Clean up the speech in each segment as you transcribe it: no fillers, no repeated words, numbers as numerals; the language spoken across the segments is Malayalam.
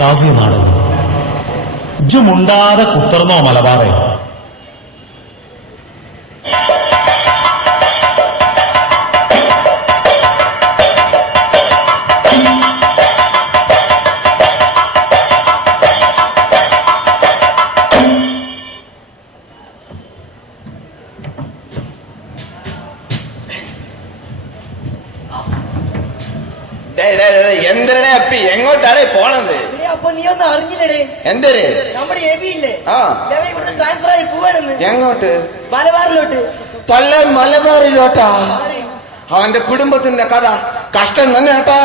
കാവ്യനാടകം. ജുമുണ്ടാതെ കുത്തർന്നോ മലബാറെ? എന്തിനെ അപ്പി എങ്ങോട്ടാണ് പോണത്? അപ്പൊ നീ ഒന്നും അറിഞ്ഞില്ലേ? എന്തൊരു നമ്മുടെ എബിയില്ലേ ഇവിടുന്ന് ട്രാൻസ്ഫർ ആയി പോവാണെന്ന്. എങ്ങോട്ട്? മലബാറിലോട്ട്. തള്ള മലബാറിലോട്ടാ? അവന്റെ കുടുംബത്തിന്റെ കഥ കഷ്ടം തന്നെ കേട്ടാ.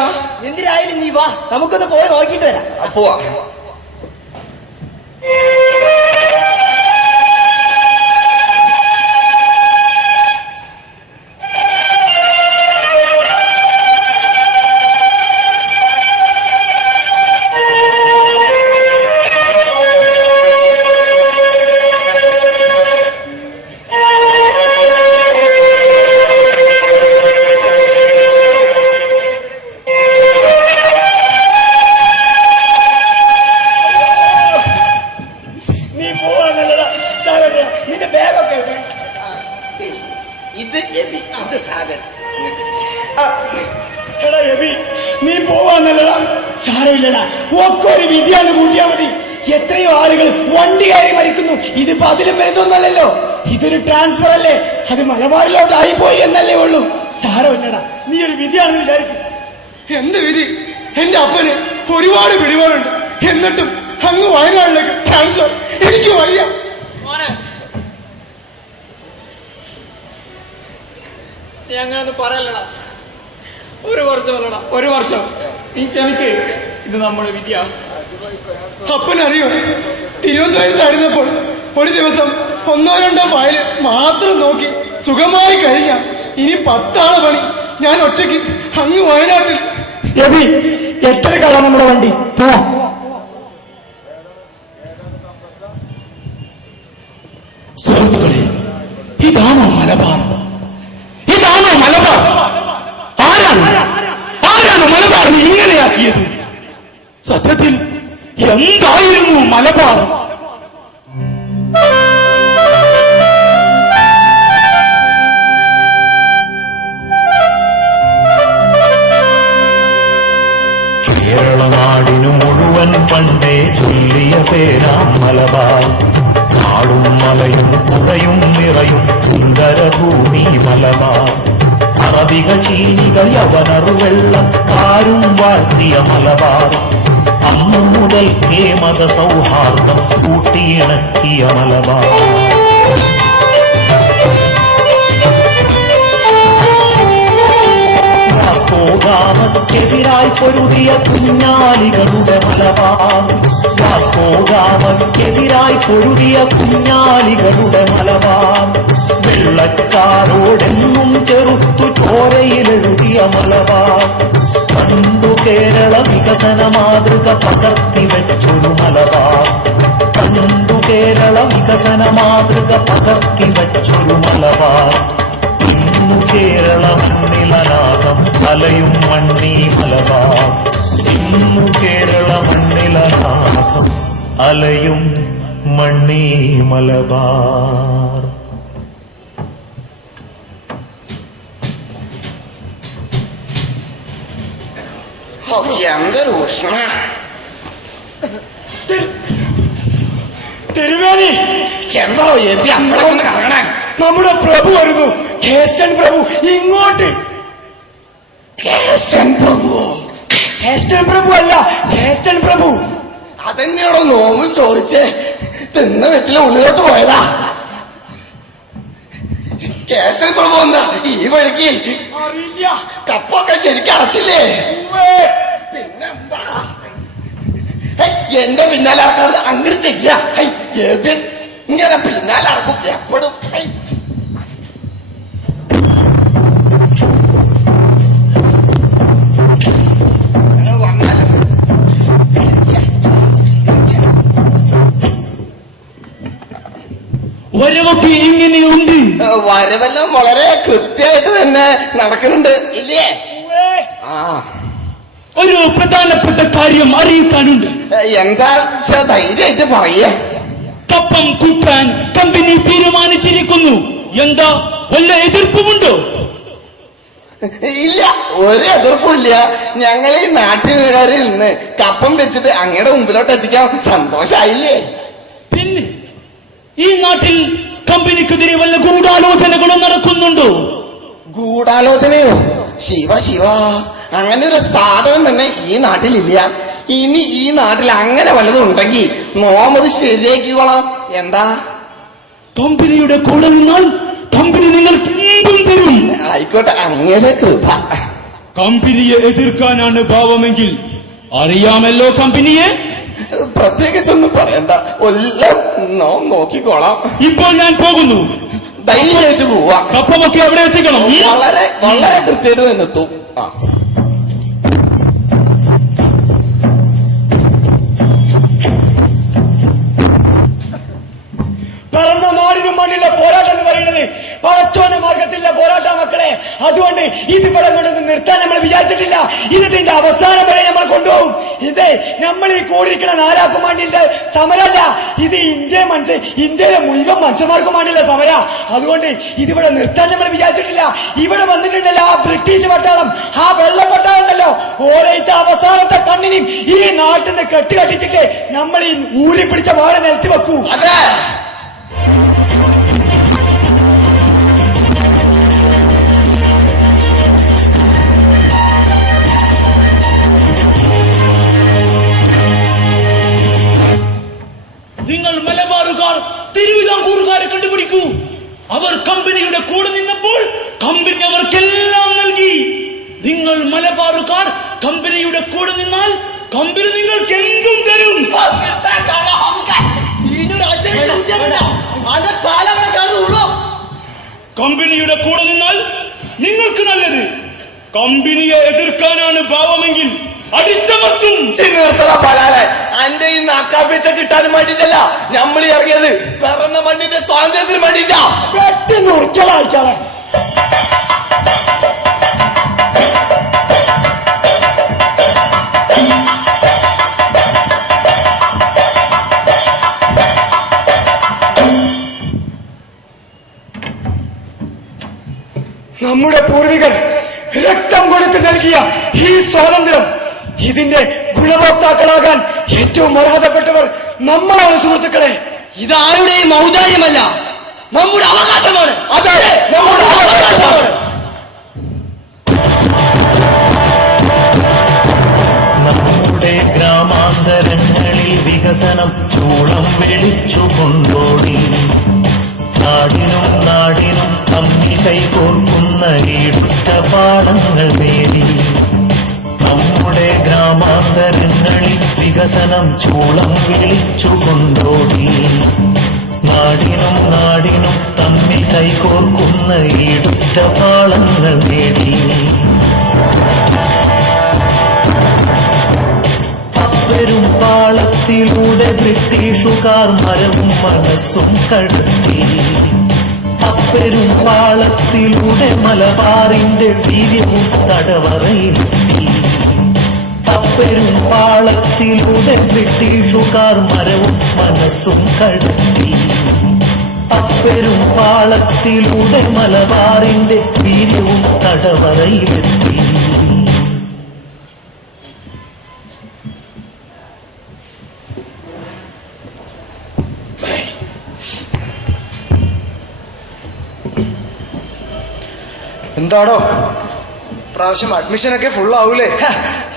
എന്തിനായാലും നീ വാ, നമുക്കൊന്ന് പോയി നോക്കിട്ട് വരാം. പോവാ. നീ പോവാന്നല്ലടാ, സാരമില്ലടാ, ഒക്കെ ഒരു വിധിയാണ് കൂട്ടിയാ മതി. എത്രയോ ആളുകൾ വണ്ടി കയറി മരിക്കുന്നു. ഇതിപ്പോ അതിലും വലുതൊന്നല്ലോ. ഇതൊരു ട്രാൻസ്ഫർ അല്ലേ, അത് മലബാറിലോട്ടായി പോയി എന്നല്ലേ ഉള്ളൂ. സാരമില്ലടാ, നീ ഒരു വിധിയാണെന്ന് വിചാരിക്കും. എന്ത് വിധി? എന്റെ അപ്പന് ഒരുപാട് പിടിപാടുണ്ട്, എന്നിട്ടും അങ്ങ് വയനാട്ടിലേക്ക് ട്രാൻസ്ഫർ. എനിക്ക് വയ്യ. നീ അങ്ങനെ പറയല്ലടാ. ഒരു വർഷം നീ ക്ഷമിക്ക്. ഇത് നമ്മുടെ വിദ്യ. അപ്പനറിയോ, തിരുവനന്തപുരത്തായിരുന്നപ്പോൾ ഒരു ദിവസം 1-2 ഫയല് മാത്രം നോക്കി സുഖമായി കഴിഞ്ഞ ഇനി 10 ആളെ പണി ഞാൻ ഒറ്റയ്ക്ക് അങ്ങ് വയനാട്ടിൽ. 8:30 നമ്മുടെ വണ്ടി. സുഹൃത്തുക്കളെ, ഇതാണോ മലബാർ? ഇതാണോ മലബാർ? ആരാണ് മലബാറിനെ ഇങ്ങനെയാക്കിയത്? സത്യത്തിൽ എന്തായിരുന്നു മലബാർ? കേരളനാടിനു മുഴുവൻ പണ്ടേ ചൊല്ലിയ പേരാം മലബാർ. നാടും മലയും പുഴയും നിറയും സുന്ദരഭൂമി മലബാർ. അറബികൾ ചീനികൾ യവനറുവെള്ളക്കാരും വാഴ്ത്തിയ മലബാർ. അന്നു മുതൽക്കേ മതസൗഹാർദ്ദം കൂട്ടിയിണക്കിയ മലബാർ. വാസ്കോഗാമയ്ക്കെതിരായി പൊരുതിയ കുഞ്ഞാലികളുടെ മലബാർ. വാസ്കോഗാമയ്ക്കെതിരായി പൊരുതിയ കുഞ്ഞാലികളുടെ മലബാർ. വെള്ളക്കാരോടെന്നും ചെറുത്തു ചോരയിലെഴുതിയ മലബാർ. പണ്ടു കേരള വികസന മാതൃക പകർത്തി വെച്ചൊരു മലബാർ. പണ്ടു കേരള വികസന മാതൃക പകർത്തി വെച്ചൊരു മലബാർ. ഇന്നു കേരള മണ്ണിലനാഥം അലയും മണ്ണി മലബാർ. ഇന്നു കേരള മണ്ണിലനാഥം അലയും മണ്ണി മലബാർ. എന്തൊരു ഉഷ്ണ. തിരുവേണി, എന്തോ എബി നമ്മളെ ഒന്ന് കറങ്ങണേ. നമ്മുടെ പ്രഭു വരുന്നു. ഹേസ്റ്റൺ പ്രഭു ഇങ്ങോട്ട്. ഹേസ്റ്റൺ പ്രഭു? ഹേസ്റ്റൺ പ്രഭു അല്ല, ഹേസ്റ്റൺ പ്രഭു. അതെന്നെയാണോ നോവും ചോദിച്ചേ? തിന്ന വീട്ടിലെ ഉള്ളിലോട്ട് പോയതാ. ഹേസ്റ്റൺ പ്രഭു എന്താ ഈ വഴിക്ക്? അറിയില്ല. കപ്പൊക്കെ ശരിക്കും അടച്ചില്ലേ? പിന്നെന്താ എന്റെ പിന്നാലെ നടക്കാതെ അങ്ങോട്ട് ചെയ്യാം. ഇങ്ങനെ പിന്നാലെ നടക്കും എപ്പോഴും. വരവൊക്കെ ഇങ്ങനെയുണ്ട്. വരവെല്ലാം വളരെ കൃത്യമായിട്ട് തന്നെ നടക്കുന്നുണ്ട് ഇല്ലേ? ആ ഒരു പ്രധാനപ്പെട്ട കാര്യം അറിയിക്കാനുണ്ട്. എന്താ ധൈര്യമായിട്ട് പറയേ. കപ്പം കൂട്ടാൻ കമ്പനി തീരുമാനിച്ചിരിക്കുന്നു. എന്താ വല്ല എതിർപ്പുമുണ്ടോ? ഇല്ല, ഒരു എതിർപ്പുമില്ല. ഞങ്ങൾ ഈ നാട്ടുകാരിൽ നിന്ന് കപ്പം വെച്ചിട്ട് അങ്ങയുടെ മുമ്പിലോട്ട് എത്തിക്കാൻ സന്തോഷായില്ലേ? പിന്നെ ഈ നാട്ടിൽ കമ്പനിക്കെതിരെ വല്ല ഗൂഢാലോചനകളും നടക്കുന്നുണ്ടോ? ഗൂഢാലോചനയോ? ശിവ ശിവ, അങ്ങനെ ഒരു സാധനം തന്നെ ഈ നാട്ടിലില്ല. ഇനി ഈ നാട്ടിൽ അങ്ങനെ വല്ലതും ഉണ്ടെങ്കിൽ നോമത് ശരിയാക്കിക്കോളാം. എന്താ? കമ്പനിയുടെ കൂടെ നിന്നാൽ കമ്പനി നിങ്ങൾക്ക് എന്തും തരും. ആയിക്കോട്ടെ, അങ്ങയുടെ കൃപ. കമ്പനിയെ എതിർക്കാനാണ് ഭാവമെങ്കിൽ അറിയാമല്ലോ കമ്പനിയെ. പ്രത്യേകിച്ചൊന്നും പറയണ്ട, എല്ലാം നോക്കിക്കോളാം. ഇപ്പോൾ ഞാൻ പോകുന്നു. ധൈര്യമായിട്ട് പോവാ. കപ്പമൊക്കെ അവിടെ എത്തിക്കണം. വളരെ വളരെ കൃത്യമായിട്ട് തന്നെ എത്തും. പറന്ന നാടിനും മണ്ണിലെ പോരാട്ടം എന്ന് പറയുന്നത് പഴച്ചോന മാർഗത്തിലെ പോരാട്ട മക്കളെ. അതുകൊണ്ട് ഇത് ഇവിടെ കൊണ്ടൊന്നും നിർത്താൻ നമ്മൾ വിചാരിച്ചിട്ടില്ല. ഇതിന്റെ അവസാനം വരെ നമ്മൾ കൊണ്ടുപോകും. ഇത് നമ്മൾ ഈ കൂടിയിരിക്കുന്ന നാലാക്കും വേണ്ടിയുള്ള സമരമല്ല, ഇത് ഇന്ത്യയിലെ മുഴുവൻ മനുഷ്യന്മാർക്കും വേണ്ടിയുള്ള സമര. അതുകൊണ്ട് ഇതിവിടെ നിർത്താൻ നമ്മൾ വിചാരിച്ചിട്ടില്ല. ഇവിടെ വന്നിട്ടുണ്ടല്ലോ ആ ബ്രിട്ടീഷ് പട്ടാളം, ആ വെള്ളപ്പട്ടാളം ഉണ്ടല്ലോ, ഓരോ അവസാനത്തെ കണ്ണിനെയും ഈ നാട്ടിൽ നിന്ന് കെട്ടുകട്ടിച്ചിട്ട് നമ്മൾ ഈ ഊരി പിടിച്ച വാഴ നിലത്തി വെക്കൂ. അതെ, നിങ്ങൾ മലബാറുകാർ തിരുവിതാംകൂറുകാരെ കണ്ടുപിടിക്കൂ. അവർ കമ്പനിയുടെ കൂടെ നിന്നപ്പോൾ കമ്പനി അവർക്കെല്ലാം നൽകി. നിങ്ങൾ മലബാറുകാർ കമ്പനിയുടെ കൂടെ നിന്നാൽ കമ്പനി നിങ്ങൾക്ക് എന്തും തരും. കമ്പനിയുടെ കൂടെ നിന്നാൽ നിങ്ങൾക്ക് നല്ലത്. കമ്പനിയെ എതിർക്കാനാണ് ഭാവമെങ്കിൽ അടിച്ചമർത്തും. അന്റെ ഈ നാക്കാപ്പിച്ച കിട്ടാനും വേണ്ടിട്ടല്ല നമ്മൾ ഇറങ്ങിയത്, പിറന്ന മണ്ണിന്റെ സ്വാതന്ത്ര്യത്തിന് വേണ്ടിട്ടാ. പെട്ടെന്ന് ഉറച്ചലായിച്ചാളെ. നമ്മുടെ പൂർവികർ രക്തം കൊടുത്ത് നൽകിയ ഈ സ്വാതന്ത്ര്യം, ഇതിന്റെ ഗുണഭോക്താക്കളാകാൻ ഏറ്റവും അർഹതപ്പെട്ടവർ നമ്മളാണ് സുഹൃത്തുക്കളെ. ഇതാരുടെയും ഔദാര്യമല്ല, നമ്മുടെ അവകാശമാണ്. അതെ, നമ്മുടെ അവകാശമാണ്. നമ്മുടെ ഗ്രാമാന്തരങ്ങളിൽ വികസനം ചൂളം വിളിച്ചു കൊണ്ടോടി. നാടിനും നാടിനും തമ്മിൽ കൈകോർക്കുന്ന ഈടുറ്റ പാടങ്ങൾ നേടി. നമ്മുടെ ഗ്രാമാന്തരങ്ങളിൽ വികസനം ചൂളം വിളിച്ചു കൊണ്ടോടി. നാടിനും നാടിനും തമ്മിൽ കൈകോർക്കുന്ന ഈടുറ്റ പാടങ്ങൾ നേടി. അപ്പെരും പാളത്തിലൂടെ ബ്രിട്ടീഷുകാർ മരവും മനസ്സും കടത്തി. അപ്പെരും പാളത്തിലൂടെ മലബാറിന്റെ വീര്യവും തടവറയിലെത്തി. അപ്പെരും പാളത്തിലൂടെ ബ്രിട്ടീഷുകാർ മരവും മനസ്സും കടത്തി. അപ്പെരും പാളത്തിലൂടെ മലബാറിന്റെ വീര്യവും തടവറയിലെത്തി. എന്താടോ പ്രാവശ്യം അഡ്മിഷനൊക്കെ ഫുൾ ആവൂലേ?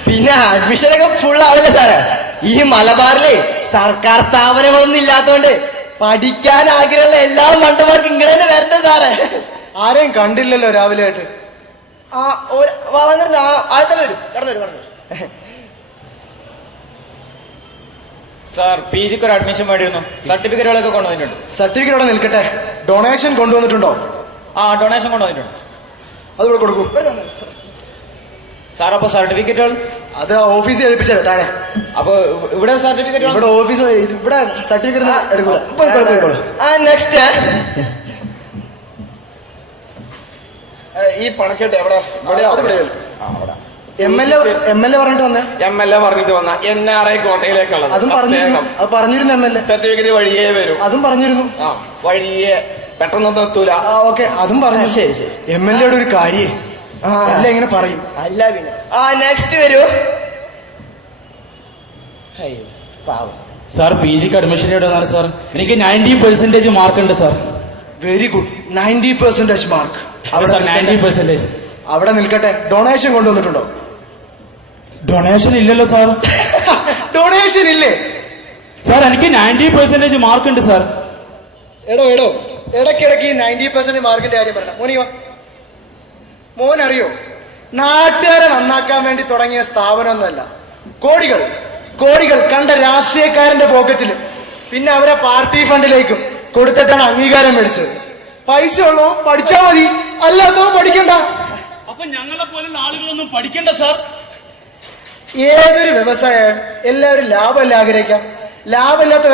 പിന്നെ അഡ്മിഷനൊക്കെ ഫുൾ ആവില്ല സാറേ. ഈ മലബാറിലെ സർക്കാർ സ്ഥാപനങ്ങളൊന്നും ഇല്ലാത്തോണ്ട് പഠിക്കാൻ ആഗ്രഹമുള്ള എല്ലാ മണ്ടന്മാർക്കും ഇങ്ങനെ തന്നെ വരണ്ടേ സാറേ. ആരെയും കണ്ടില്ലല്ലോ രാവിലെ ആയിട്ട്. വന്നിട്ടുണ്ട്, ആദ്യത്തെ വരും. കടന്നു വരും. സാർ, പി ജിക്ക് ഒരു അഡ്മിഷൻ വേണ്ടിയിരുന്നു. സർട്ടിഫിക്കറ്റുകളൊക്കെ കൊണ്ടുവന്നിട്ടുണ്ട്. സർട്ടിഫിക്കറ്റ് അവിടെ നിൽക്കട്ടെ. ഡൊണേഷൻ കൊണ്ടുവന്നിട്ടുണ്ടോ? ഡൊണേഷൻ കൊണ്ടുവന്നിട്ടുണ്ട്. അതിവിടെ കൊടുക്കൂ സാർ. അപ്പൊ സർട്ടിഫിക്കറ്റുകൾ അത് ഓഫീസിൽ ഏൽപ്പിച്ചേ താഴെ. അപ്പൊ ഇവിടെ സർട്ടിഫിക്കറ്റ് ഇവിടെ ഓഫീസ് ഇവിടെ സർട്ടിഫിക്കറ്റ് എടുക്കൂല. നെക്സ്റ്റ് ഈ പണക്കെട്ട് എവിടെ? MLA പറഞ്ഞിട്ട് വന്നേ. MLA പറഞ്ഞിട്ട് വന്ന NRI കോട്ടയിലേക്കുള്ളത്. അതും പറഞ്ഞിരുന്നു MLA. സർട്ടിഫിക്കറ്റ് വഴിയേ വരും. അതും പറഞ്ഞിരുന്നു. വഴിയെ പെട്ടെന്നൊന്നും എത്തൂല. ഓക്കെ, അതും പറഞ്ഞു. ശരി ശരി. MLA ഒരു കാര്യം അല്ല ഇങ്ങനെ പറയും. അല്ല പിന്നെ നെക്സ്റ്റ് വരൂ. സാർ PG അഡ്മിഷൻ എവിടെ വന്നാണ് സാർ? എനിക്ക് 90% മാർക്ക് ഉണ്ട് സാർ. Very good. 90% മാർക്ക്. അവിടെ 90%. അവിടെ നിൽക്കട്ടെ. ഡൊണേഷൻ കൊണ്ടുവന്നിട്ടുണ്ടോ? ഡൊണേഷൻ ഇല്ലല്ലോ സാർ. ഡൊണേഷൻ ഇല്ലേ സാർ? എനിക്ക് 90% മാർക്ക് ഉണ്ട് സാർ. എടോ ഇടയ്ക്കിടയ്ക്ക് 90% മാർക്കിന്റെ കാര്യം പറഞ്ഞ മോൻ അറിയോ, നാട്ടുകാരെ നന്നാക്കാൻ വേണ്ടി തുടങ്ങിയ സ്ഥാപനമൊന്നുമല്ല. കോടികൾ കണ്ട രാഷ്ട്രീയക്കാരന്റെ പോക്കറ്റിൽ, പിന്നെ അവരെ പാർട്ടി ഫണ്ടിലേക്കും കൊടുത്തിട്ടാണ് അംഗീകാരം മേടിച്ചത്. പൈസ ഉള്ളോ പഠിച്ചാ മതി, അല്ലാത്തോ പഠിക്കണ്ട. അപ്പൊ ഞങ്ങളെ പോലുള്ള ആളുകളൊന്നും പഠിക്കണ്ട സാർ? ഏതൊരു വ്യവസായം എല്ലാവരും ലാഭമല്ല ആഗ്രഹിക്കാം. ലാഭമില്ലാത്ത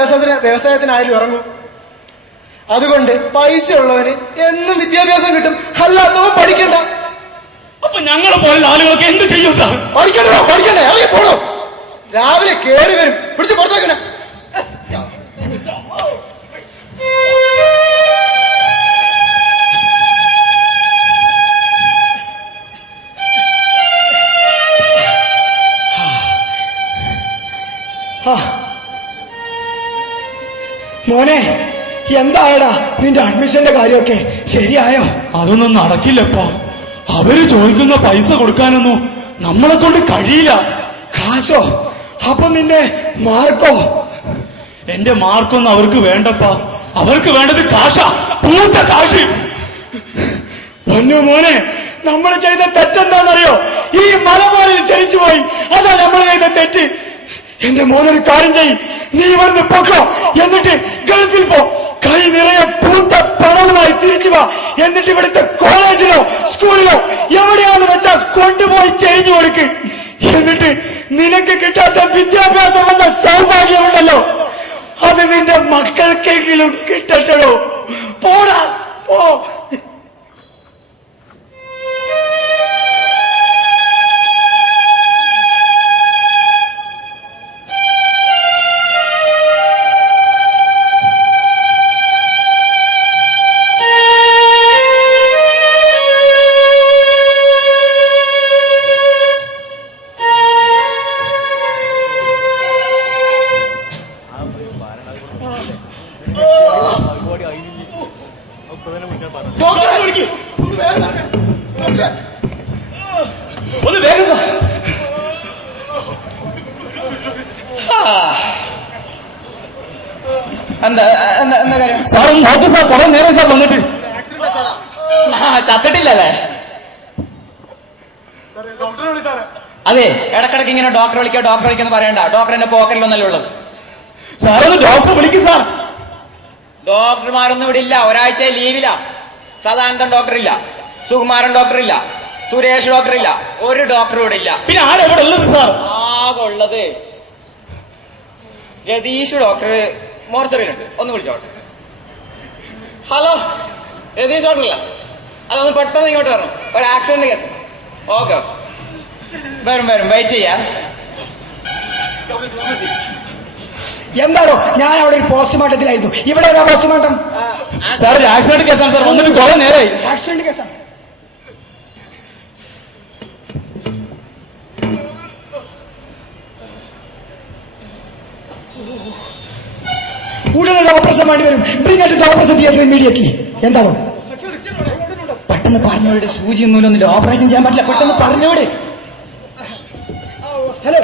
വ്യവസായത്തിനായാലും ഇറങ്ങും. അതുകൊണ്ട് പൈസ ഉള്ളവന് എന്നും വിദ്യാഭ്യാസം കിട്ടും, അല്ലാത്തവൻ പഠിക്കണ്ട. അപ്പൊ ഞങ്ങളെ പോലുള്ള ആളുകളൊക്കെ എന്ത് ചെയ്യും സാർ? പഠിക്കണ്ടേ അറിയ പോണോ? രാവിലെ കേറി വരും, പിടിച്ച് പുറത്തേക്കണ. മോനെ, എന്തായടാ നിന്റെ അഡ്മിഷന്റെ കാര്യമൊക്കെ ശരിയായോ? അതൊന്നും നടക്കില്ലപ്പാ. അവര് ചോദിക്കുന്ന പൈസ കൊടുക്കാനൊന്നും നമ്മളെ കൊണ്ട് കഴിയില്ല. കാശോ? അപ്പൊ നിന്റെ മാർക്കോ? എന്റെ മാർക്കൊന്നും അവർക്ക് വേണ്ടപ്പാ. അവർക്ക് വേണ്ടത് കാശാ, പൂത്ത കാശ്. പൊന്നു മോനെ, നമ്മൾ ചെയ്ത തെറ്റെന്താണെന്നറിയോ? ഈ മലബാറിൽ ജനിച്ചു പോയി, അതാ നമ്മൾ ചെയ്ത തെറ്റ്. എന്റെ മോനൊരു കാര്യം ചെയ്യ്, നീ ഇവിടുന്ന് പൊക്കോ, എന്നിട്ട് ഗൾഫിൽ പോ. കൈ നിറയെ പൂത്ത പണവുമായി തിരിച്ചു വാ. എന്നിട്ട് ഇവിടുത്തെ കോളേജിലോ സ്കൂളിലോ എവിടെയാണെന്ന് വെച്ചാ കൊണ്ടുപോയി ചെയ്തു കൊടുക്ക്. എന്നിട്ട് നിനക്ക് കിട്ടാത്ത വിദ്യാഭ്യാസം എന്ന സൗഭാഗ്യമുണ്ടല്ലോ, അത് നിന്റെ മക്കൾക്കെങ്കിലും കിട്ടട്ടോ. പോടാ പോ. ഒന്ന് വേഗം സാർ. എന്താ കാര്യം സാർ? ഒന്ന് നോക്ക് സാർ, കുറെ നേരം സാർ വന്നിട്ട്. ചത്തിട്ടില്ലല്ലേ? അതെ, ഇടക്കിടക്ക് ഇങ്ങനെ ഡോക്ടറെ വിളിക്കാന്ന് പറയണ്ട. ഡോക്ടറിന്റെ പോക്കറ്റിലൊന്നല്ലേ ഉള്ളത്. സാർ ഒന്ന് ഡോക്ടറെ വിളിക്കും സാർ. ഡോക്ടർമാരൊന്നും ഇവിടെ ഇല്ല, ഒരാഴ്ച ലീവില്ല. സദാനന്ദൻ ഡോക്ടറില്ല, സുകുമാരൻ ഡോക്ടറില്ല, സുരേഷ് ഡോക്ടറില്ല, ഒരു ഡോക്ടർ ഇവിടെ ഇല്ല. പിന്നെ ആരെവിടെ ഉള്ളത് സാർ? ആകെ ഉള്ളത് രതീഷ് ഡോക്ടർ മോർച്ചറിയിലുണ്ട്. ഒന്ന് വിളിച്ചോട്ടെ. ഹലോ, രതീഷ് ഡോക്ടറില്ല? അതൊന്ന് പെട്ടെന്ന് ഇങ്ങോട്ട് വരണം, ഒരു ആക്സിഡന്റ് കേസ്. ഓക്കെ, വരും വെയിറ്റ് ചെയ്യാം. എന്താണോ, ഞാൻ അവിടെ ഒരു പോസ്റ്റ്മോർട്ടത്തിലായിരുന്നു. ഇവിടെ ഏതാ പോസ്റ്റ്മോർട്ടം? സാർ ഒരു ആക്സിഡന്റ് കേസാണ് സാർ, വന്നിട്ട് കുറെ നേരമായി. ആക്സിഡന്റ് കേസാണ്. ഉടനെ ഓപ്പറേഷൻ വേണ്ടി വരും. Bring at the operation theatre immediately. എന്താണോ? പെട്ടെന്ന് പറഞ്ഞോടെ, സൂചി ഒന്നുമില്ല, ഓപ്പറേഷൻ ചെയ്യാൻ പറ്റില്ല. പെട്ടെന്ന് പറഞ്ഞോടെ. ഹലോ,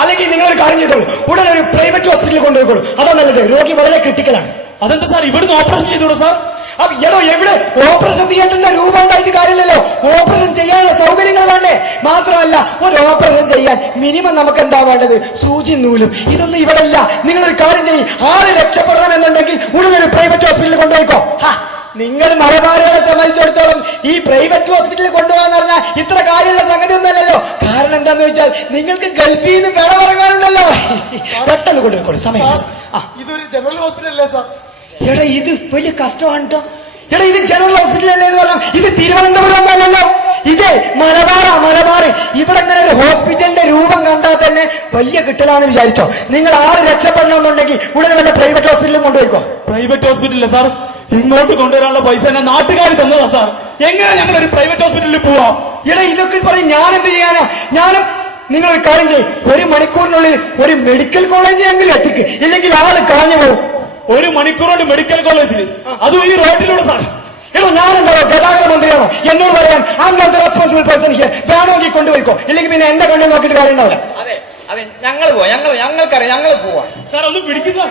അല്ലെങ്കിൽ നിങ്ങളൊരു കാര്യം ചെയ്തോളൂ, ഉടനെ ഒരു പ്രൈവറ്റ് ഹോസ്പിറ്റലിൽ കൊണ്ടുപോയിക്കോളൂ. അതാ നല്ലത്. രോഗി വളരെ ക്രിട്ടിക്കലാണ്. അതെന്താ സാർ ഇവിടുന്ന് ഓപ്പറേഷൻ ചെയ്തോളൂ സാർ? എടോ, എവിടെ ഓപ്പറേഷൻ തിയേറ്ററിന്റെ രൂപം ഉണ്ടായിട്ട് കാര്യമില്ലല്ലോ. ഓപ്പറേഷൻ ചെയ്യാനുള്ള സൗകര്യങ്ങൾ വേണ്ടേ? മാത്രമല്ല, ഒരു ഓപ്പറേഷൻ ചെയ്യാൻ മിനിമം നമുക്ക് എന്താ വേണ്ടത്? സൂചി നൂലും. ഇതൊന്നും ഇവിടെ ഇല്ല. നിങ്ങളൊരു കാര്യം ചെയ്യും, ആള് രക്ഷപ്പെടണം എന്നുണ്ടെങ്കിൽ ഉടനെ ഒരു പ്രൈവറ്റ് ഹോസ്പിറ്റലിൽ കൊണ്ടുപോയിക്കോ. നിങ്ങൾ മലബാറുകളെ സംബന്ധിച്ചിടത്തോളം ഈ പ്രൈവറ്റ് ഹോസ്പിറ്റലിൽ കൊണ്ടുപോകാന്ന് പറഞ്ഞാൽ ഇത്ര കാര്യമുള്ള സംഗതി ഒന്നല്ലല്ലോ. കാരണം എന്താന്ന് വെച്ചാൽ നിങ്ങൾക്ക് ഗൾഫിൽ നിന്ന് പിഴവിറങ്ങാനുണ്ടല്ലോ. പെട്ടെന്ന് കൊണ്ടുപോയിക്കോളൂ, സമയം. ഇതൊരു ജനറൽ ഹോസ്പിറ്റൽ അല്ലേ സാർ? എടാ, ഇത് വലിയ കഷ്ടമാണ് കേട്ടോ. എടാ, ഇത് ജനറൽ ഹോസ്പിറ്റൽ അല്ലേ എന്ന് പറഞ്ഞാൽ ഇത് തിരുവനന്തപുരം എന്നല്ലല്ലോ. ഇതേ മലബാറ് ഇവിടെ ഇങ്ങനെ ഒരു ഹോസ്പിറ്റലിന്റെ രൂപം കണ്ടാൽ തന്നെ വലിയ കിട്ടലാന്ന് വിചാരിച്ചോ. നിങ്ങൾ ആള് രക്ഷപ്പെടണമെന്നുണ്ടെങ്കിൽ ഉടനെ വല്ല പ്രൈവറ്റ് ഹോസ്പിറ്റലിലും കൊണ്ടുപോയിക്കോ. പ്രൈവറ്റ് ഹോസ്പിറ്റലില്ല സാർ, ഇങ്ങോട്ട് കൊണ്ടുവരാനുള്ള പൈസ എന്നെ നാട്ടുകാർ തന്നതാ സാർ. എങ്ങനെ ഞങ്ങൾ ഒരു പ്രൈവറ്റ് ഹോസ്പിറ്റലിൽ പോവാം? ഇട ഇതൊക്കെ പറയും ഞാൻ എന്ത് ചെയ്യാനാ? ഞാനും നിങ്ങൾ ഒരു കാര്യം ചെയ്യും, 1 മണിക്കൂറിനുള്ളിൽ ഒരു മെഡിക്കൽ കോളേജ് എങ്കിലും എത്തിക്ക്, ഇല്ലെങ്കിൽ ആള് കാഞ്ഞു പോകും. 1 മണിക്കൂർ കൊണ്ട് മെഡിക്കൽ കോളേജിൽ, അതും ഈ റോഡിലൂടെ സാർ. എടോ ഞാനെന്താ ഗതാഗത മന്ത്രിയാണോ? എന്നോട് പറയാൻ അങ്ങനത്തെ റെസ്പോൺസിബിൾ പേഴ്സൺ വേണമെങ്കിൽ കൊണ്ടുപോയിക്കോ, ഇല്ലെങ്കിൽ പിന്നെ എന്റെ കണ്ണിൽ നോക്കിയിട്ട് കാര്യം ഉണ്ടാവില്ല. അതെ അതെ, ഞങ്ങൾ പോവാം, ഞങ്ങൾക്കറിയാം, ഞങ്ങൾ പോവാം. സാർ ഒന്ന് പിടിക്കും സാർ.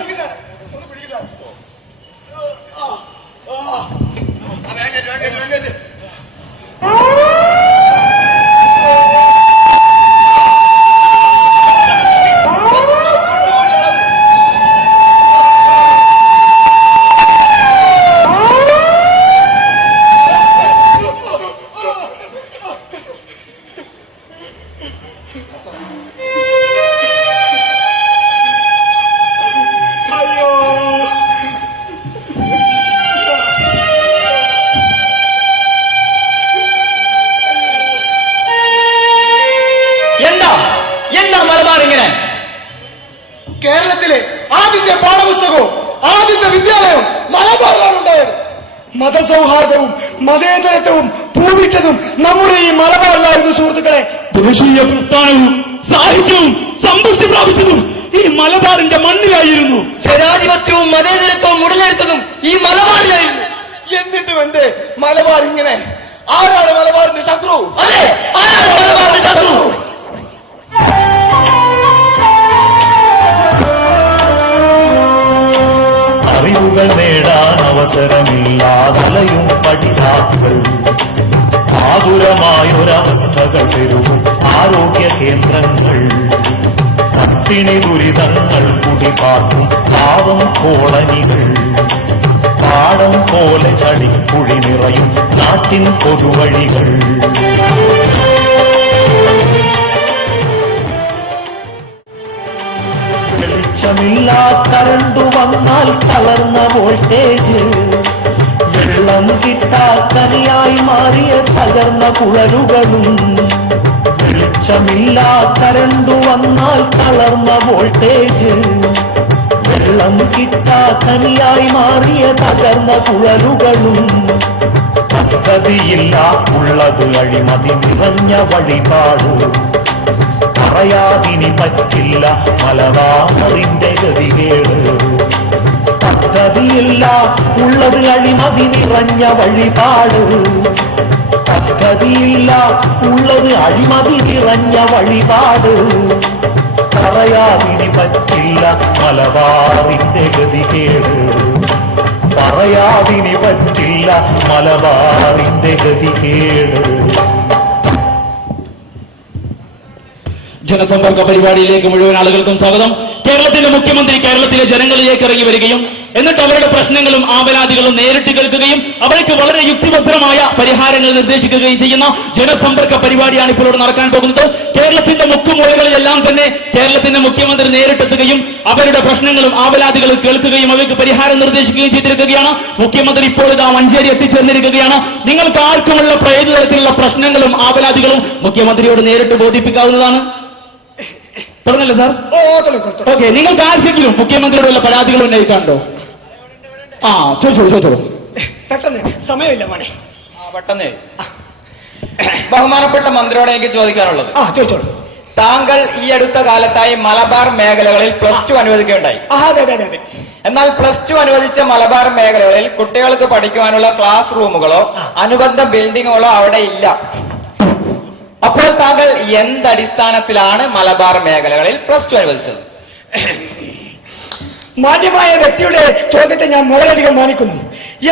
കേരളത്തിലെ ആദ്യത്തെ പാഠപുസ്തകവും ആദ്യത്തെ വിദ്യാലയവും മലബാറിലാണ് ഉണ്ടായത്. മതസൗഹാർദ്ദവും മതേതരത്വവും പൂവിട്ടതും നമ്മുടെ ഈ മലബാറിലായിരുന്നു സുഹൃത്തുക്കളെ. ദേശീയ പ്രസ്ഥാനവും സാഹിത്യവും സമ്പുഷ്ടി പ്രാപിച്ചതും ഈ മലബാറിന്റെ മണ്ണിലായിരുന്നു. ജനാധിപത്യവും മതേതരത്വവും ഉടലെടുത്തതും ഈ മലബാറിലായിരുന്നു. എന്നിട്ടും എന്റെ മലബാർ ഇങ്ങനെ? ആരാണ് മലബാറിന്റെ ശത്രു? അതെ, ആരാണ് മലബാറിന്റെ ശത്രു? അറിവുകൾ നേടാൻ അവസരമില്ലാതലയും പഠിതാക്കൾ, ആതുരമായൊരവസ്ഥകൾ തരുവും ആരോഗ്യ കേന്ദ്രങ്ങൾ, പട്ടിണി ദുരിതങ്ങൾ കുടിപാർക്കും പാവം കോളനികൾ, പാടം പോലെ ചടിക്കുഴി നിറയും നാട്ടിൻ പൊതുവഴികൾ. വെളിച്ചമില്ലാ കരണ്ടു വന്നാൽ തളർന്ന വോൾട്ടേജ്, വെള്ളം കിട്ടാക്കനിയായി മാറിയ തകർന്ന കുഴലുകളും. വെളിച്ചമില്ലാ കരണ്ടു വന്നാൽ തളർന്ന വോൾട്ടേജ്, വെള്ളം കിട്ടാക്കനിയായി മാറിയ തകർന്ന കുഴലുകളും. പദ്ധതിയില്ല ഉള്ളത് അഴിമതി നിറഞ്ഞ വഴിപാട്, പറയാതിനി പറ്റില്ല മലബാറിന്റെ ഗതികേട്. പദ്ധതിയില്ല ഉള്ളത് അഴിമതി നിറഞ്ഞ വഴിപാട്, പദ്ധതിയില്ല ഉള്ളത് അഴിമതി നിറഞ്ഞ വഴിപാട്. പറയാതിനി പറ്റില്ല മലബാറിന്റെ ഗതികേട്, പറയാതിനി പറ്റില്ല മലബാറിന്റെ ഗതികേട്. ജനസമ്പർക്ക പരിപാടിയിലേക്ക് മുഴുവൻ ആളുകൾക്കും സ്വാഗതം. കേരളത്തിന്റെ മുഖ്യമന്ത്രി കേരളത്തിലെ ജനങ്ങളിലേക്ക് ഇറങ്ങി വരികയും എന്നിട്ട് അവരുടെ പ്രശ്നങ്ങളും ആവലാതികളും നേരിട്ട് കേൾക്കുകയും അവർക്ക് വളരെ യുക്തിഭദ്രമായ പരിഹാരങ്ങൾ നിർദ്ദേശിക്കുകയും ചെയ്യുന്ന ജനസമ്പർക്ക പരിപാടിയാണ് ഇപ്പോൾ ഇവിടെ നടക്കാൻ പോകുന്നത്. കേരളത്തിന്റെ മുക്കുമൂലകളിലെല്ലാം തന്നെ കേരളത്തിന്റെ മുഖ്യമന്ത്രി നേരിട്ടെത്തുകയും അവരുടെ പ്രശ്നങ്ങളും ആവലാതികളും കേൾക്കുകയും അവർക്ക് പരിഹാരം നിർദ്ദേശിക്കുകയും ചെയ്തിരിക്കുകയാണ്. മുഖ്യമന്ത്രി ഇപ്പോൾ ഇതാ മഞ്ചേരി എത്തിച്ചേർന്നിരിക്കുകയാണ്. നിങ്ങൾക്ക് ആർക്കുമുള്ള ഏതു തരത്തിലുള്ള പ്രശ്നങ്ങളും ആവലാതികളും മുഖ്യമന്ത്രിയോട് നേരിട്ട് ബോധിപ്പിക്കാവുന്നതാണ്. തുടങ്ങല്ലേ സാർ? ഓക്കെ, നിങ്ങൾക്ക് ആർക്കെങ്കിലും മുഖ്യമന്ത്രിയോടുള്ള പരാതികൾ ഉന്നയിക്കാനുണ്ടോ? ആ, ചോദിച്ചോളൂ. പെട്ടെന്ന് സമയമില്ല മോനെ. പെട്ടെന്ന് ബഹുമാനപ്പെട്ട മന്ത്രിയോട് എനിക്ക് ചോദിക്കാനുള്ളത്, ചോദിച്ചോളൂ. താങ്കൾ ഈ അടുത്ത കാലത്തായി മലബാർ മേഖലകളിൽ +2 അനുവദിക്കുകയുണ്ടായി. അതെ. എന്നാൽ +2 അനുവദിച്ച മലബാർ മേഖലകളിൽ കുട്ടികൾക്ക് പഠിക്കുവാനുള്ള ക്ലാസ് റൂമുകളോ അനുബന്ധ ബിൽഡിങ്ങുകളോ അവിടെ ഇല്ല. അപ്പോൾ താങ്കൾ എന്തടിസ്ഥാനത്തിലാണ് മലബാർ മേഖലകളിൽ +2 അനുവദിച്ചത്? മാന്യമായ വ്യക്തിയുടെ ചോദ്യത്തെ ഞാൻ വളരെയധികം മാനിക്കുന്നു.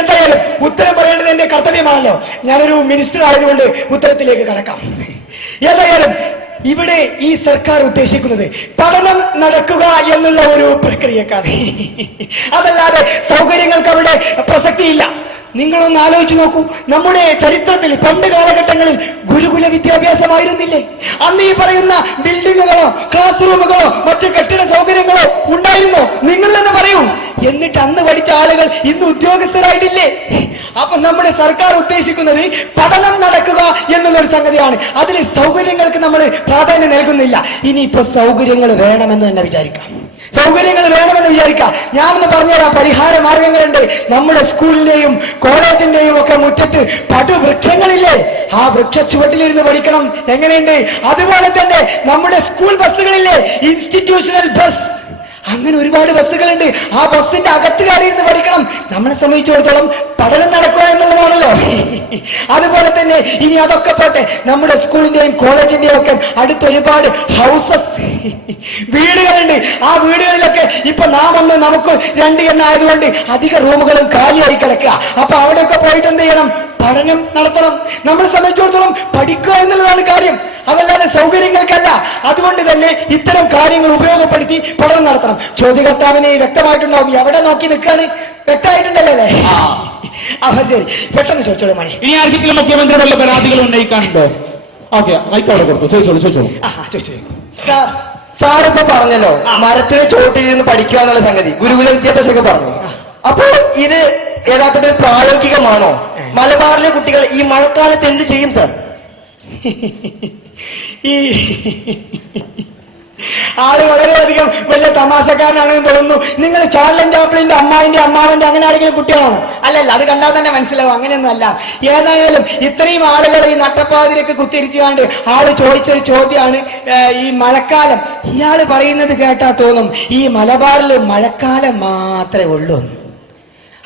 എന്തായാലും ഉത്തരം പറയേണ്ടത് എന്റെ കർത്തവ്യമാണല്ലോ. ഞാനൊരു മിനിസ്റ്റർ ആയതുകൊണ്ട് ഉത്തരത്തിലേക്ക് കടക്കാം. ഏതായാലും ഇവിടെ ഈ സർക്കാർ ഉദ്ദേശിക്കുന്നത് പഠനം നടക്കുക എന്നുള്ള ഒരു പ്രക്രിയക്കാണ്. അതല്ലാതെ സൗകര്യങ്ങൾക്ക് അവിടെ പ്രസക്തിയില്ല. നിങ്ങളൊന്ന് ആലോചിച്ചു നോക്കൂ, നമ്മുടെ ചരിത്രത്തിൽ പണ്ട് കാലഘട്ടങ്ങളിൽ ഗുരുകുല വിദ്യാഭ്യാസമായിരുന്നില്ലേ? അന്ന് ഈ പറയുന്ന ബിൽഡിങ്ങുകളോ ക്ലാസ് റൂമുകളോ മറ്റു കെട്ടിട സൗകര്യങ്ങളോ ഉണ്ടായിരുന്നോ? നിങ്ങൾ തന്നെ പറയൂ. എന്നിട്ട് അന്ന് പഠിച്ച ആളുകൾ ഇന്ന് ഉദ്യോഗസ്ഥരായിട്ടില്ലേ? അപ്പൊ നമ്മുടെ സർക്കാർ ഉദ്ദേശിക്കുന്നത് പഠനം നടക്കുക എന്നുള്ളൊരു സംഗതിയാണ്. അതിൽ സൗകര്യങ്ങൾക്ക് നമ്മൾ പ്രാധാന്യം നൽകുന്നില്ല. ഇനിയിപ്പോ സൗകര്യങ്ങൾ വേണമെന്ന് തന്നെ വിചാരിക്കാം. സൗകര്യങ്ങൾ വേണമെന്ന് വിചാരിക്കാം. ഞാനൊന്ന് പറഞ്ഞുതരാം, പരിഹാര മാർഗങ്ങളുണ്ട്. നമ്മുടെ സ്കൂളിന്റെയും കോളേജിന്റെയും ഒക്കെ മുറ്റത്ത് പടുവൃക്ഷങ്ങളില്ലേ, ആ വൃക്ഷ ചുവട്ടിലിരുന്ന് പഠിക്കണം. എങ്ങനെയുണ്ട്? അതുപോലെ തന്നെ നമ്മുടെ സ്കൂൾ ബസ്സുകളില്ലേ, ഇൻസ്റ്റിറ്റ്യൂഷണൽ ബസ്, അങ്ങനെ ഒരുപാട് ബസ്സുകളുണ്ട്. ആ ബസ്സിന്റെ അകത്ത് കയറിയിരുന്ന് പഠിക്കണം. നമ്മളെ സംബന്ധിച്ചിടത്തോളം പഠനം നടക്കുക എന്നുള്ളതാണല്ലോ. അതുപോലെ തന്നെ ഇനി അതൊക്കെ പോട്ടെ, നമ്മുടെ സ്കൂളിന്റെയും കോളേജിന്റെയും ഒക്കെ അടുത്തൊരുപാട് ഹൗസസ്, വീടുകളുണ്ട്. ആ വീടുകളിലൊക്കെ ഇപ്പൊ നമുക്ക് 2 എന്നായതുകൊണ്ട് അധിക റൂമുകളും കാലിയായി കിടക്കുക. അപ്പൊ അവിടെയൊക്കെ പോയിട്ട് എന്ത് ചെയ്യണം? പഠനം നടത്തണം. നമ്മളെ സംബന്ധിച്ചിടത്തോളം പഠിക്കുക എന്നുള്ളതാണ് കാര്യം, അതല്ലാതെ സൗകര്യങ്ങൾക്കല്ല. അതുകൊണ്ട് തന്നെ ഇത്തരം കാര്യങ്ങൾ ഉപയോഗപ്പെടുത്തി പഠനം നടത്തണം. ചോദ്യകർത്താവിനെ വ്യക്തമായിട്ടുണ്ടാവും, എവിടെ നോക്കി നിൽക്കാണ്? വ്യക്തമായിട്ടുണ്ടല്ലോ അല്ലേ? അപ്പൊ ശരി, പെട്ടെന്ന് ചോദിച്ചോളൂ മണി. ഇനി ആർക്കെങ്കിലും മുഖ്യമന്ത്രിയുടെ പരാതികൾ ഉന്നയിക്കാനുണ്ടോ? ഓക്കെ, മൈക്കോടെ കൊടുത്തു. ചോദിച്ചോളൂ. ചോദിച്ചോളൂ. സാറിപ്പോ പറഞ്ഞല്ലോ മരത്തിന് ചോട്ടിലിരുന്ന് പഠിക്കുക എന്നുള്ള സംഗതി, ഗുരുകുല വിദ്യാഭ്യാസമൊക്കെ പറഞ്ഞു. അപ്പോൾ ഇത് യഥാർത്ഥത്തിൽ പ്രായോഗികമാണോ? മലബാറിലെ കുട്ടികൾ ഈ മഴക്കാലത്ത് എന്ത് ചെയ്യും സാർ? ഈ ആള് വളരെയധികം വലിയ തമാശക്കാരനാണെന്ന് തോന്നുന്നു. നിങ്ങൾ ചാർലൻ ചാപ്ലിന്റെ അമ്മാവന്റെ അങ്ങനെ ആരെങ്കിലും കുട്ടികളാണോ? അല്ലല്ല, അത് കണ്ടാൽ തന്നെ മനസ്സിലാവും, അങ്ങനെയൊന്നും അല്ല. ഏതായാലും ഇത്രയും ആളുകൾ ഈ നട്ടപ്പാതിലേക്ക് കുത്തിരിച്ചുകൊണ്ട് ആള് ചോദിച്ചൊരു ചോദ്യമാണ് ഈ മഴക്കാലം. ഇയാള് പറയുന്നത് കേട്ടാ തോന്നും ഈ മലബാറിൽ മഴക്കാലം മാത്രമേ ഉള്ളൂ.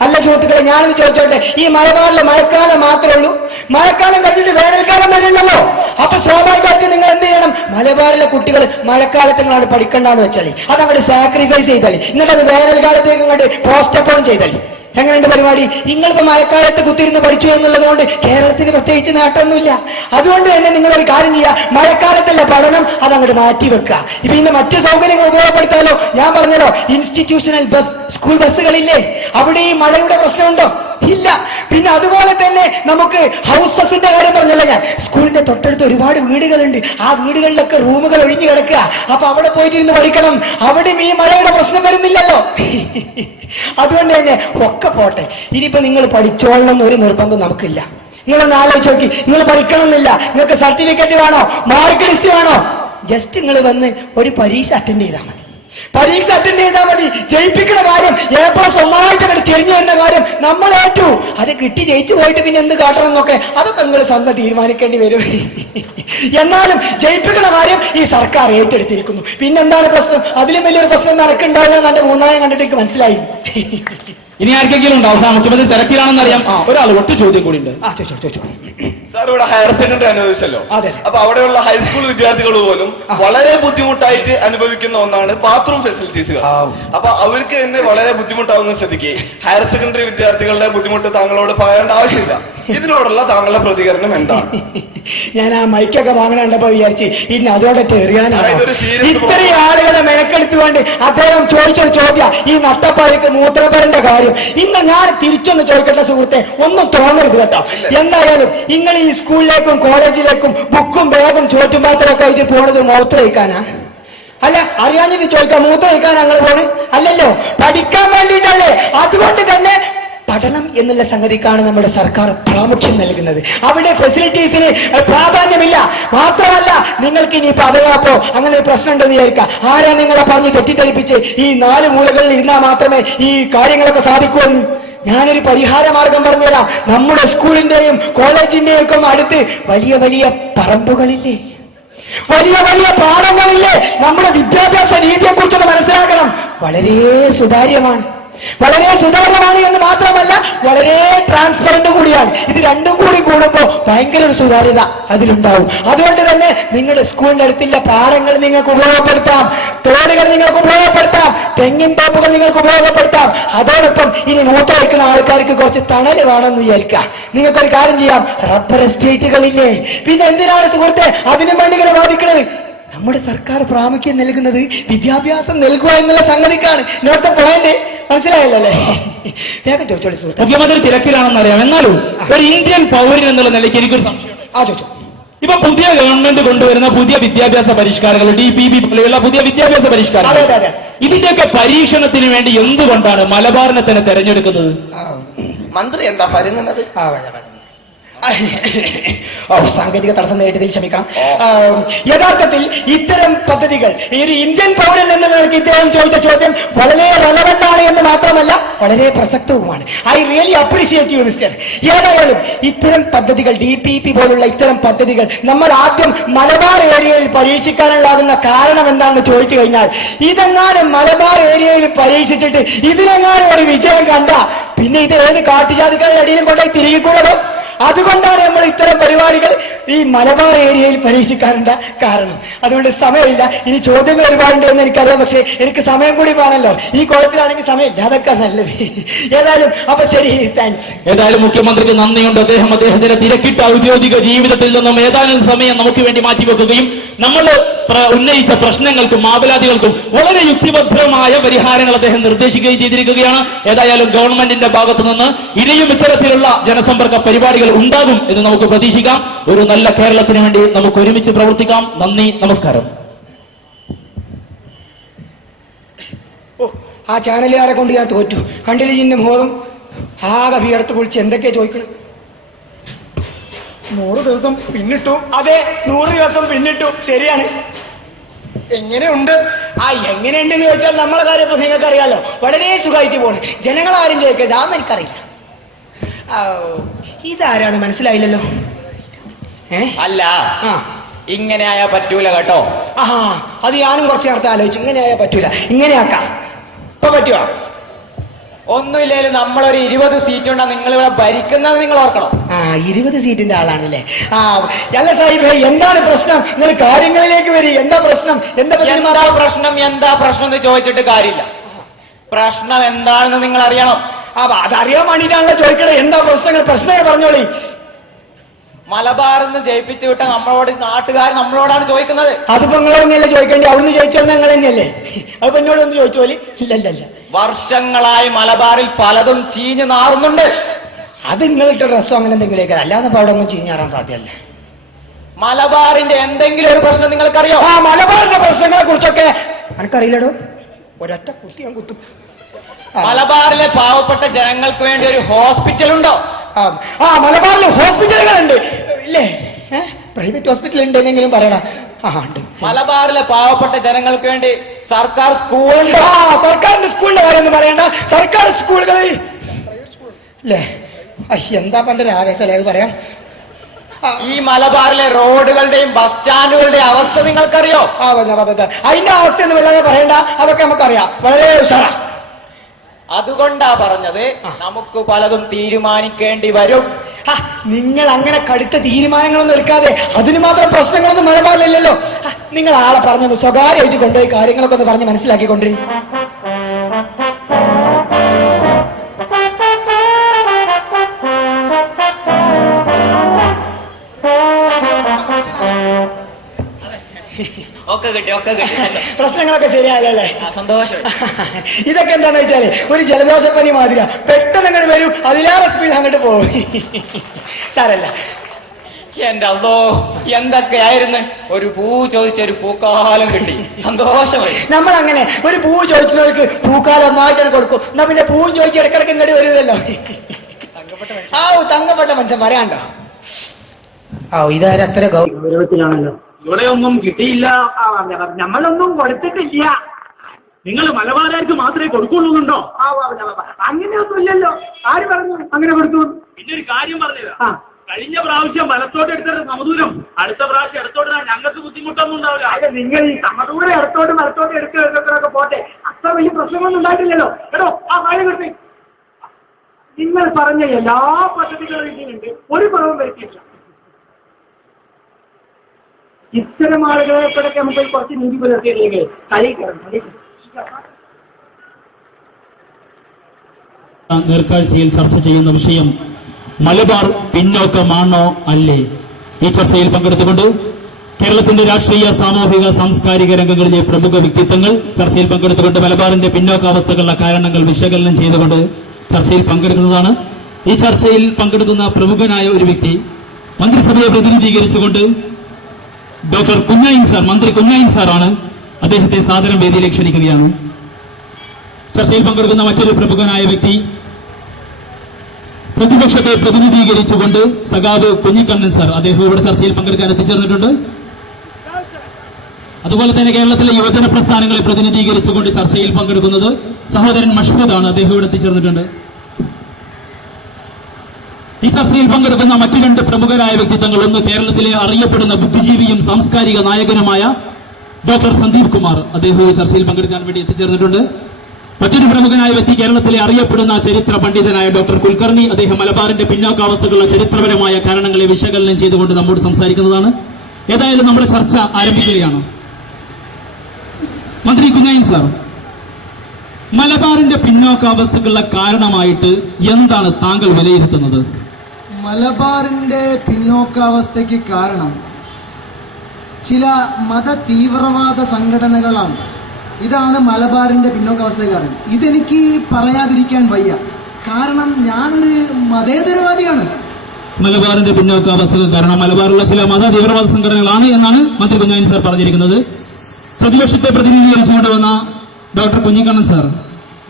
അല്ല സുഹൃത്തുക്കളെ, ഞാനൊന്ന് ചോദിച്ചോട്ടെ, ഈ മലബാറിലെ മഴക്കാലം മാത്രമേ ഉള്ളൂ? മഴക്കാലം കഴിഞ്ഞിട്ട് വേനൽക്കാലം വരുന്നുണ്ടല്ലോ. അപ്പൊ സ്വാഭാവികമായിട്ട് നിങ്ങൾ എന്ത് ചെയ്യണം? മലബാറിലെ കുട്ടികൾ മഴക്കാലത്ത് നിങ്ങളവിടെ പഠിക്കണ്ടെന്ന് വെച്ചാൽ അതങ്ങോട്ട് സാക്രിഫൈസ് ചെയ്താൽ, എന്നിട്ട് അത് വേനൽക്കാലത്തേക്ക് അങ്ങോട്ട് പോസ്റ്റ്പോൺ ചെയ്താൽ എങ്ങനെയുണ്ട് പരിപാടി? നിങ്ങളിപ്പോ മഴക്കാലത്ത് കുത്തിരുന്ന് പഠിച്ചു എന്നുള്ളത് കൊണ്ട് കേരളത്തിന് പ്രത്യേകിച്ച് നേട്ടമൊന്നുമില്ല. അതുകൊണ്ട് തന്നെ നിങ്ങളൊരു കാര്യം ചെയ്യുക, മഴക്കാലത്തുള്ള പഠനം അതങ്ങോട്ട് മാറ്റിവെക്കുക. പിന്നെ മറ്റു സൗകര്യങ്ങൾ ഉപയോഗപ്പെടുത്താലോ? ഞാൻ പറഞ്ഞല്ലോ, ഇൻസ്റ്റിറ്റ്യൂഷണൽ ബസ്, സ്കൂൾ ബസ്സുകളില്ലേ, അവിടെ ഈ മഴയുടെ പ്രശ്നമുണ്ടോ? ഇല്ല. പിന്നെ അതുപോലെ തന്നെ നമുക്ക് ഹൗസ് ബസിന്റെ കാര്യം പറഞ്ഞല്ലോ ഞാൻ. സ്കൂളിന്റെ തൊട്ടടുത്ത് ഒരുപാട് വീടുകളുണ്ട്. ആ വീടുകളിലൊക്കെ റൂമുകൾ ഒഴിഞ്ഞു കിടക്കുക. അപ്പൊ അവിടെ പോയിട്ടിരുന്ന് പഠിക്കണം. അവിടെയും ഈ മഴയുടെ പ്രശ്നം വരുന്നില്ലല്ലോ. അതുകൊണ്ട് തന്നെ ഒക്കെ പോട്ടെ. ഇനിയിപ്പോ നിങ്ങൾ പഠിച്ചോളണം ഒരു നിർബന്ധം നമുക്കില്ല. നിങ്ങളൊന്ന് ആലോചിച്ച് നോക്കി, നിങ്ങൾ പഠിക്കണമെന്നില്ല. നിങ്ങൾക്ക് സർട്ടിഫിക്കറ്റ് വേണോ, മാർക്ക് ലിസ്റ്റ് വേണോ? ജസ്റ്റ് നിങ്ങൾ വന്ന് ഒരു പരീക്ഷ അറ്റൻഡ് ചെയ്താൽ മതി. പരീക്ഷ അറ്റൻഡ് ചെയ്താൽ മതി. ജയിപ്പിക്കുന്ന കാര്യം, A+ ഒന്നായിട്ട് തിരിഞ്ഞു വരുന്ന കാര്യം നമ്മൾ ഏറ്റു. അത് കിട്ടി ജയിച്ചു പോയിട്ട് പിന്നെ എന്ത് കാട്ടണം എന്നൊക്കെ അതൊക്കെ നിങ്ങൾ സ്വന്തം തീരുമാനിക്കേണ്ടി വരും. എന്നാലും ജയിപ്പിക്കുന്ന കാര്യം ഈ സർക്കാർ ഏറ്റെടുത്തിരിക്കുന്നു. പിന്നെന്താണ് പ്രശ്നം? അതിലും വലിയൊരു പ്രശ്നം നടക്കുന്നുണ്ടാവില്ല എന്ന് എന്റെ മൂന്നായം കണ്ടിട്ട് എനിക്ക് മനസ്സിലായി. ഇനി ആർക്കെങ്കിലും ഉണ്ടോ? അവസാനം മുഖ്യമന്ത്രി തിരക്കിലാണെന്ന് അറിയാം. ഒരാൾ ഒറ്റ ചോദ്യം കൂടി ഉണ്ട്. ചോദിച്ചോ. സാർ ഇവിടെ ഹയർ സെക്കൻഡറി അനുവദിച്ചല്ലോ. അതെ. അപ്പൊ അവിടെയുള്ള ഹൈസ്കൂൾ വിദ്യാർത്ഥികൾ പോലും വളരെ ബുദ്ധിമുട്ടായിട്ട് അനുഭവിക്കുന്ന ഒന്നാണ് ബാത്റൂം ഫെസിലിറ്റീസുകൾ. അപ്പൊ അവർക്ക് തന്നെ വളരെ ബുദ്ധിമുട്ടാവുന്ന സ്ഥിതിക്ക് ഹയർ സെക്കൻഡറി വിദ്യാർത്ഥികളുടെ ബുദ്ധിമുട്ട് താങ്കളോട് പറയേണ്ട ആവശ്യമില്ല. ഇതിനോടുള്ള താങ്കളുടെ പ്രതികരണം എന്താണ്? ഞാൻ ആ മൈക്കൊക്കെ വാങ്ങണപ്പോ വിചാരിച്ച് ഇനി അതോടെ എറിയാനാണ്. ഇത്രയും ആളുകളെ മെനക്കെടുത്തുകൊണ്ട് അദ്ദേഹം ചോദിച്ചൊരു ചോദ്യം, ഈ നട്ടപ്പാടിക്ക് മൂത്രപ്പരന്റെ കാര്യം. ഇന്ന് ഞാൻ തിരിച്ചൊന്ന് ചോദിക്കട്ടെ സുഹൃത്തെ, ഒന്നും തോന്നരുത് കേട്ടോ. എന്തായാലും നിങ്ങൾ ഈ സ്കൂളിലേക്കും കോളേജിലേക്കും ബുക്കും ബാഗും ചോറ്റുപാത്രമൊക്കെ ആയിട്ട് പോണത് മൂത്രമൊഴിക്കാനാ? അല്ല, അറിയാഞ്ഞിട്ട് ചോദിക്കാം, മൂത്രമൊഴിക്കാൻ ഞങ്ങൾ പോണ്? അല്ലല്ലോ, പഠിക്കാൻ വേണ്ടിയിട്ടല്ലേ. അതുകൊണ്ട് തന്നെ പഠനം എന്നുള്ള സംഗതിക്കാണ് നമ്മുടെ സർക്കാർ പ്രാമുഖ്യം നൽകുന്നത്. അവിടെ ഫെസിലിറ്റീസിന് പ്രാധാന്യമില്ല. മാത്രമല്ല, നിങ്ങൾക്ക് ഇനി പതയാപ്പോ അങ്ങനെ ഒരു പ്രശ്നം ഉണ്ടെന്ന് വിചാരിക്കാം. ആരാ നിങ്ങളെ പറഞ്ഞ് തെറ്റിദ്ധരിപ്പിച്ച് ഈ 4 മൂലകളിൽ ഇരുന്നാൽ മാത്രമേ ഈ കാര്യങ്ങളൊക്കെ സാധിക്കുമെന്ന്? ഞാനൊരു പരിഹാര മാർഗം പറഞ്ഞുതരാം. നമ്മുടെ സ്കൂളിന്റെയും കോളേജിന്റെയും ഒക്കെ അടുത്ത് വലിയ വലിയ പറമ്പുകളില്ലേ, വലിയ വലിയ പാഠങ്ങളില്ലേ. നമ്മുടെ വിദ്യാഭ്യാസ രീതിയെക്കുറിച്ചൊന്ന് മനസ്സിലാക്കണം. വളരെ സുതാര്യമാണ് എന്ന് മാത്രമല്ല വളരെ ട്രാൻസ്പെറന്റ് കൂടിയാണ്. ഇത് രണ്ടും കൂടി കൂടുമ്പോൾ ഭയങ്കര ഒരു സുതാര്യത അതിലുണ്ടാവും. അതുകൊണ്ട് തന്നെ നിങ്ങളുടെ സ്കൂളിന്റെ അടുത്തുള്ള പാഠങ്ങൾ നിങ്ങൾക്ക് ഉപയോഗപ്പെടുത്താം, തോടുകൾ നിങ്ങൾക്ക് ഉപയോഗപ്പെടുത്താം, തെങ്ങിൻ തോപ്പുകൾ നിങ്ങൾക്ക് ഉപയോഗപ്പെടുത്താം. അതോടൊപ്പം ഇനി മൂത്രമൊഴിക്കുന്ന ആൾക്കാർക്ക് കുറച്ച് തണൽ വേണമെന്ന് വിചാരിക്കാം. നിങ്ങൾക്കൊരു കാര്യം ചെയ്യാം, റബ്ബർ എസ്റ്റേറ്റുകളില്ലേ. പിന്നെ എന്തിനാണ് സുഹൃത്തെ അതിനു വേണ്ടി ഇങ്ങനെ വാദിക്കുന്നത്? നമ്മുടെ സർക്കാർ പ്രാമുഖ്യം നൽകുന്നത് വിദ്യാഭ്യാസം നൽകുക എന്നുള്ള സംഗതിക്കാണ്. നോട്ട് പോയിന്റ് മനസ്സിലായല്ലോ അല്ലേ? വേഗം ചോദിച്ചോളൂ സുഹൃത്ത്. മുഖ്യമന്ത്രി തിരക്കിലാണെന്ന് അറിയാം. എന്നാലും ഒരു ഇന്ത്യൻ പൗരൻ എന്നുള്ള നിലയ്ക്ക് എനിക്കൊരു സംശയമുണ്ട്. ചോദിച്ചോ. ഇപ്പൊ പുതിയ ഗവൺമെന്റ് കൊണ്ടുവരുന്ന പുതിയ വിദ്യാഭ്യാസ പരിഷ്കാരങ്ങൾ, DPP പോലെയുള്ള പുതിയ വിദ്യാഭ്യാസ പരിഷ്കാരങ്ങൾ, ഇതിന്റെയൊക്കെ പരീക്ഷണത്തിന് വേണ്ടി എന്തുകൊണ്ടാണ് മലബാറിനെ തന്നെ തെരഞ്ഞെടുക്കുന്നത്? മന്ത്രി എന്താ പരുങ്ങുന്നത്? സാങ്കേതിക തടസ്സം നേരിട്ടതിൽ ക്ഷമിക്കണം. യഥാർത്ഥത്തിൽ ഇത്തരം പദ്ധതികൾ ഈ ഒരു ഇന്ത്യൻ പൗരൻ എന്ന നിലയ്ക്ക് ഇദ്ദേഹം ചോദിച്ച ചോദ്യം വളരെ റെലവന്റ് ആണ് എന്ന് മാത്രമല്ല വളരെ പ്രസക്തവുമാണ്. I really appreciate you mister. ഏതായാലും ഇത്തരം പദ്ധതികൾ DPP പോലുള്ള ഇത്തരം പദ്ധതികൾ നമ്മൾ ആദ്യം മലബാർ ഏരിയയിൽ പരീക്ഷിക്കാനുള്ളാകുന്ന കാരണം എന്താണെന്ന് ചോദിച്ചു കഴിഞ്ഞാൽ, ഇതെങ്ങാനും മലബാർ ഏരിയയിൽ പരീക്ഷിച്ചിട്ട് ഇതിനെങ്ങാനും ഒരു വിജയം കണ്ട പിന്നെ ഇത് ഏത് കാട്ടുജാതിക്കാരുടെ അടിയിലും കൊണ്ടുപോയി തിരികെക്കൂടോ? അതുകൊണ്ടാണ് നമ്മൾ ഇത്തരം പരിപാടികൾ ഈ മലബാർ ഏരിയയിൽ പരീക്ഷിക്കാനുള്ള കാരണം. അതുകൊണ്ട് സമയമില്ല. ഇനി ചോദ്യങ്ങൾ ഒരുപാടുണ്ട് എന്ന് എനിക്കറിയാം. പക്ഷേ എനിക്ക് സമയം കൂടി വേണമല്ലോ. ഈ കുളത്തിലാണെങ്കിൽ സമയമില്ല. അതൊക്കെ നല്ലത്. ഏതായാലും അപ്പൊ ശരി, താങ്ക്സ്. ഏതായാലും മുഖ്യമന്ത്രിക്ക് നന്ദിയുണ്ട്. അദ്ദേഹത്തിന്റെ തിരക്കിട്ട ഔദ്യോഗിക ജീവിതത്തിൽ നിന്നും ഏതാനും സമയം നമുക്ക് വേണ്ടി മാറ്റിവെക്കുകയും നമ്മൾ ഉന്നയിച്ച പ്രശ്നങ്ങൾക്കും ആവലാതികൾക്കും വളരെ യുക്തിഭദ്രമായ പരിഹാരങ്ങൾ അദ്ദേഹം നിർദ്ദേശിക്കുകയും ചെയ്തിരിക്കുകയാണ്. ഏതായാലും ഗവൺമെന്റിന്റെ ഭാഗത്തു നിന്ന് ഇനിയും ഇത്തരത്തിലുള്ള ജനസമ്പർക്ക പരിപാടികൾ ഉണ്ടാകും എന്ന് നമുക്ക് പ്രതീക്ഷിക്കാം. ഒരു നല്ല കേരളത്തിന് വേണ്ടി നമുക്ക് ഒരുമിച്ച് പ്രവർത്തിക്കാം. നന്ദി, നമസ്കാരം. ആ ചാനലുകാരെ കൊണ്ട് ഞാൻ തോറ്റു. കണ്ടില്ല ഇന്നും മോദം ആകെ വിയർത്ത് കുളിച്ച് എന്തൊക്കെയാ ചോദിക്കണം. 100 ദിവസം പിന്നിട്ടു. അതെ, 100 ദിവസം പിന്നിട്ടു. ശരിയാണ്. എങ്ങനെയുണ്ട്? എങ്ങനെയുണ്ടെന്ന് ചോദിച്ചാൽ നമ്മളെ കാര്യം ഇപ്പൊ നിങ്ങൾക്കറിയാലോ. വളരെ സുഖമായിട്ട് പോണ്. ജനങ്ങളാരും ചോദിക്കരുത്, അതൊന്നും എനിക്കറിയില്ല. ഇതാരാണ് മനസ്സിലായില്ലല്ലോ. അല്ല, ഇങ്ങനെയായാ പറ്റൂല കേട്ടോ. അത് ഞാനും കുറച്ച് നേരത്തെ ആലോചിച്ചു. ഇങ്ങനെയായാ പറ്റൂല, ഇങ്ങനെയാക്കാം. ഇപ്പൊ പറ്റുക? ഒന്നുമില്ലേലും നമ്മളൊരു 20 സീറ്റുണ്ടാ നിങ്ങളിവിടെ ഭരിക്കുന്നത് നിങ്ങൾ ഓർക്കണം. 20 സീറ്റിന്റെ ആളാണല്ലേ? അല്ല സാഹിബേ, എന്താണ് പ്രശ്നം? നിങ്ങൾ കാര്യങ്ങളിലേക്ക് വരി. എന്താ പ്രശ്നം? എന്താ പ്രശ്നം എന്ന് ചോദിച്ചിട്ട് കാര്യമില്ല. പ്രശ്നം എന്താണെന്ന് നിങ്ങൾ അറിയണം. അതറിയാൻ വേണ്ടിയിട്ടാണല്ലോ ചോദിക്കണേ. എന്താ പ്രശ്നങ്ങൾ പറഞ്ഞോളി. മലബാറിൽ നിന്ന് ജയിപ്പിച്ചു വിട്ട നമ്മളോട് നാട്ടുകാർ നമ്മളോടാണ് ചോദിക്കുന്നത്. അതിപ്പോ നിങ്ങളൊന്നല്ലേ ചോദിക്കേണ്ടി? അവിടുന്ന് ജയിച്ചാൽ നിങ്ങൾ തന്നെയല്ലേ? അതിപ്പോ എന്നോടൊന്ന് ചോദിച്ചോളി. ഇല്ലല്ല, വർഷങ്ങളായി മലബാറിൽ പലതും ചീഞ്ഞു നാറുന്നുണ്ട്. അത് നിങ്ങളിട്ട ഡ്രസ്സോ അങ്ങനെ എന്തെങ്കിലുമൊക്കെ, അല്ലാതെ അവിടെ ഒന്നും ചീഞ്ഞാറാൻ സാധ്യമല്ല. മലബാറിന്റെ എന്തെങ്കിലും ഒരു പ്രശ്നം നിങ്ങൾക്കറിയോ? മലബാറിന്റെ പ്രശ്നങ്ങളെ കുറിച്ചൊക്കെ എനിക്കറിയില്ലടോ. ഒരൊറ്റ കുത്തി ഞാൻ കുത്തും. മലബാറിലെ പാവപ്പെട്ട ജനങ്ങൾക്ക് വേണ്ടി ഒരു ഹോസ്പിറ്റൽ ഉണ്ടോ? മലബാറിൽ ഹോസ്പിറ്റലുകളുണ്ട് ഇല്ലേ? പ്രൈവറ്റ് ഹോസ്പിറ്റൽ ഉണ്ടെന്നെങ്കിലും പറയണം. ഉണ്ട്. മലബാറിലെ പാവപ്പെട്ട ജനങ്ങൾക്ക് വേണ്ടി സർക്കാർ സ്കൂളുണ്ട്. സർക്കാരിന്റെ സ്കൂളിന്റെ കാര്യമൊന്നും പറയണ്ട. സർക്കാർ സ്കൂളുകളിൽ അല്ലേ? എന്താ പണ്ടൊരു ആവേശമല്ലേ പറയാം. ഈ മലബാറിലെ റോഡുകളുടെയും ബസ് സ്റ്റാൻഡുകളുടെയും അവസ്ഥ നിങ്ങൾക്കറിയോ? അതിന്റെ അവസ്ഥ ഒന്നും വല്ലാതെ പറയണ്ട. അതൊക്കെ നമുക്കറിയാം. വളരെ ഉഷാറാ. അതുകൊണ്ടാ പറഞ്ഞത് നമുക്ക് പലതും തീരുമാനിക്കേണ്ടി വരും. നിങ്ങൾ അങ്ങനെ കടുത്ത തീരുമാനങ്ങളൊന്നും എടുക്കാതെ അതിന് മാത്രം പ്രശ്നങ്ങളൊന്നും മലബാറിലില്ലല്ലോ. നിങ്ങൾ ആളെ പറഞ്ഞത് സ്വകാര്യമായിട്ട് കൊണ്ടുപോയി കാര്യങ്ങളൊക്കെ ഒന്ന് പറഞ്ഞ് മനസ്സിലാക്കിക്കൊണ്ടിരിക്കും. ഒക്കെ കിട്ടി. പ്രശ്നങ്ങളൊക്കെ ശരിയായല്ലേ? സന്തോഷം. ഇതൊക്കെ എന്താണെന്ന് വെച്ചാല് ഒരു ജലദോഷപ്പനി മാതിര പെട്ടെന്ന് അങ്ങോട്ട് വരും, അതിലേറെ സ്പീഡ് അങ്ങോട്ട് പോകും. സാരല്ല. എന്റെ അല്ലോ, എന്തൊക്കെയായിരുന്നു. ഒരു പൂ ചോദിച്ചൊരു പൂക്കാലം കിട്ടി. സന്തോഷമായി. നമ്മൾ അങ്ങനെ ഒരു പൂ ചോദിച്ചവർക്ക് പൂക്കാലം ഒന്നായിട്ടാണ് കൊടുക്കും. എന്നാ പിന്നെ പൂവും ചോദിച്ച് ഇടക്കിടക്ക് ഇങ്ങോട്ട് വരുമല്ലോ. തങ്കപ്പെട്ട മനുഷ്യൻ പറയാണ്ടോ. ഇതാരത്ര ഗൗരവത്തിലാണല്ലോ. ഇവിടെ ഒന്നും കിട്ടിയില്ല, നമ്മളൊന്നും കൊടുത്തിട്ടില്ല. നിങ്ങൾ മലബാറുകാർക്ക് മാത്രമേ കൊടുക്കുള്ളൂന്നുണ്ടോ? അങ്ങനെയൊന്നും ഇല്ലല്ലോ. ആര് പറഞ്ഞു അങ്ങനെ കൊടുത്തു? പിന്നെ ഒരു കാര്യം പറഞ്ഞത്, കഴിഞ്ഞ പ്രാവശ്യം വലത്തോട്ട് എടുത്തിട്ട് സമദൂരം, അടുത്ത പ്രാവശ്യം ഇടത്തോട്ട് ഞങ്ങൾക്ക് ബുദ്ധിമുട്ടൊന്നും ഉണ്ടാവില്ല. അതെ, നിങ്ങൾ ഈ സമദൂരം ഇടത്തോട്ട് വലത്തോട്ട് എടുക്കുന്നതൊക്കെ പോട്ടെ, അത്ര വലിയ പ്രശ്നമൊന്നും ഉണ്ടായിട്ടില്ലല്ലോ. എടോ, ആ കാര്യം കിട്ടി. നിങ്ങൾ പറഞ്ഞ എല്ലാ പദ്ധതികളും ഇതിനുണ്ട്, ഒരു കുറവും വരുത്തിയില്ല. ഇത്തരം ആളുകളെക്കൊണ്ടൊക്കെ നമുക്ക് കുറച്ച് നീതി പുലർത്തിയില്ലെങ്കിൽ നേർക്കാഴ്ചയിൽ ചർച്ച ചെയ്യുന്ന വിഷയം മലബാർ പിന്നോക്കമാണോ അല്ലേ? ഈ ചർച്ചയിൽ പങ്കെടുത്തുകൊണ്ട് കേരളത്തിന്റെ രാഷ്ട്രീയ, സാമൂഹിക, സാംസ്കാരിക രംഗങ്ങളിലെ പ്രമുഖ വ്യക്തിത്വങ്ങൾ ചർച്ചയിൽ പങ്കെടുത്തുകൊണ്ട് മലബാറിന്റെ പിന്നോക്കാവസ്ഥകളുടെ കാരണങ്ങൾ വിശകലനം ചെയ്തുകൊണ്ട് ചർച്ചയിൽ പങ്കെടുക്കുന്നതാണ്. ഈ ചർച്ചയിൽ പങ്കെടുക്കുന്ന പ്രമുഖനായ ഒരു വ്യക്തി മന്ത്രിസഭയെ പ്രതിനിധീകരിച്ചുകൊണ്ട് ഡോക്ടർ കുഞ്ഞായിൻ സാർ, മന്ത്രി കുഞ്ഞായിൻ സാറാണ്. അദ്ദേഹത്തെ സാദരം വേദിയിലേക്ക് ക്ഷണിക്കുകയാണ്. ചർച്ചയിൽ പങ്കെടുക്കുന്ന മറ്റൊരു പ്രമുഖനായ വ്യക്തി പ്രതിപക്ഷത്തെ പ്രതിനിധീകരിച്ചുകൊണ്ട് സഖാവ് കുഞ്ഞിക്കണ്ണൻ സാർ അദ്ദേഹം ഇവിടെ ചർച്ചയിൽ പങ്കെടുക്കാൻ എത്തിച്ചേർന്നിട്ടുണ്ട്. അതുപോലെ തന്നെ കേരളത്തിലെ യുവജന പ്രസ്ഥാനങ്ങളെ പ്രതിനിധീകരിച്ചുകൊണ്ട് ചർച്ചയിൽ പങ്കെടുക്കുന്നത് സഹോദരൻ മഷ്ഹൂദാണ്. അദ്ദേഹം ഇവിടെ എത്തിച്ചേർന്നിട്ടുണ്ട്. ഈ ചർച്ചയിൽ പങ്കെടുക്കുന്ന മറ്റു രണ്ട് പ്രമുഖരായ വ്യക്തിത്വങ്ങൾ, ഒന്ന് കേരളത്തിലെ അറിയപ്പെടുന്ന ബുദ്ധിജീവിയും സാംസ്കാരിക നായകനുമായ ഡോക്ടർ സന്ദീപ് കുമാർ, അദ്ദേഹം ചർച്ചയിൽ പങ്കെടുക്കാൻ വേണ്ടി എത്തിച്ചേർന്നിട്ടുണ്ട്. മറ്റൊരു പ്രമുഖനായ വ്യക്തി കേരളത്തിലെ അറിയപ്പെടുന്ന ചരിത്ര പണ്ഡിതനായ ഡോക്ടർ കുൽക്കർണി, അദ്ദേഹം മലബാറിന്റെ പിന്നോക്കാവസ്ഥകളുടെ ചരിത്രപരമായ കാരണങ്ങളെ വിശകലനം ചെയ്തുകൊണ്ട് നമ്മോട് സംസാരിക്കുന്നതാണ്. ഏതായാലും നമ്മുടെ ചർച്ച ആരംഭിക്കുകയാണ്. മന്ത്രി കുഞ്ഞായിൻ സാർ, മലബാറിന്റെ പിന്നോക്കാവസ്ഥകളുടെ കാരണമായിട്ട് എന്താണ് താങ്കൾ വിലയിരുത്തുന്നത്? മലബാറിന്റെ പിന്നോക്കാവസ്ഥയ്ക്ക് കാരണം ചില മത തീവ്രവാദ സംഘടനകളാണ്. ഇതാണ് മലബാറിന്റെ പിന്നോക്കാവസ്ഥയ്ക്ക് കാരണം. ഇതെനിക്ക് പറയാതിരിക്കാൻ വയ്യ, കാരണം ഞാനൊരു മതേതരവാദിയാണ്. മലബാറിന്റെ പിന്നോക്കാവസ്ഥയ്ക്ക് കാരണം മലബാറിലുള്ള ചില മത തീവ്രവാദ സംഘടനകളാണ് എന്നാണ് മന്ത്രി കുഞ്ഞായിൻ സാർ പറഞ്ഞിരിക്കുന്നത്. പ്രതിപക്ഷത്തെ പ്രതിനിധീകരിച്ചുകൊണ്ട് വന്ന ഡോക്ടർ കുഞ്ഞിക്കണ്ണൻ സാർ,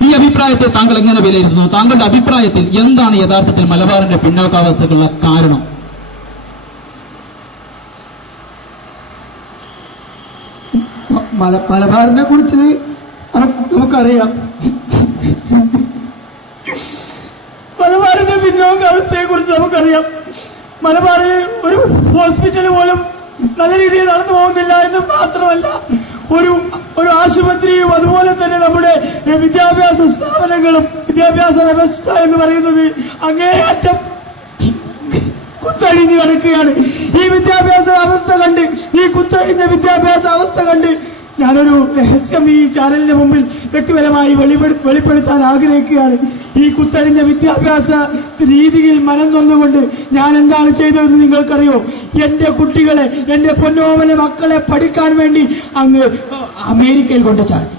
ഈ അഭിപ്രായത്തെ താങ്കൾ എങ്ങനെ വിലയിരുത്തുന്നു? താങ്കളുടെ അഭിപ്രായത്തിൽ എന്താണ് യഥാർത്ഥത്തിൽ മലബാറിന്റെ പിന്നോക്കാവസ്ഥയ്ക്കുള്ള കാരണം? മലബാറിനെ കുറിച്ച് നമുക്കറിയാം. മലബാറിന്റെ പിന്നോക്കാവസ്ഥയെ കുറിച്ച് നമുക്കറിയാം. മലബാറിൽ ഒരു ഹോസ്പിറ്റൽ പോലും നല്ല രീതിയിൽ നടന്നു പോകുന്നില്ല എന്ന് മാത്രമല്ല, ഒരു ആശുപത്രിയും അതുപോലെ തന്നെ നമ്മുടെ വിദ്യാഭ്യാസ സ്ഥാപനങ്ങളും വിദ്യാഭ്യാസ വ്യവസ്ഥ എന്ന് പറയുന്നത് അങ്ങേയറ്റം കുത്തഴിഞ്ഞു കിടക്കുകയാണ്. ഈ വിദ്യാഭ്യാസ അവസ്ഥ കണ്ട്, ഈ കുത്തഴിഞ്ഞ വിദ്യാഭ്യാസ അവസ്ഥ കണ്ട് ഞാനൊരു രഹസ്യം ഈ ചാനലിന്റെ മുമ്പിൽ വ്യക്തിപരമായി വെളിപ്പെടുത്താൻ ആഗ്രഹിക്കുകയാണ്. ഈ കുത്തഴിഞ്ഞ വിദ്യാഭ്യാസ രീതിയിൽ മനം നൊന്നുകൊണ്ട് ഞാൻ എന്താണ് ചെയ്തതെന്ന് നിങ്ങൾക്കറിയോ? എന്റെ കുട്ടികളെ, എന്റെ പൊന്നോമന മക്കളെ പഠിക്കാൻ വേണ്ടി അങ്ങ് അമേരിക്കയിൽ കൊണ്ട് ചാർത്തി.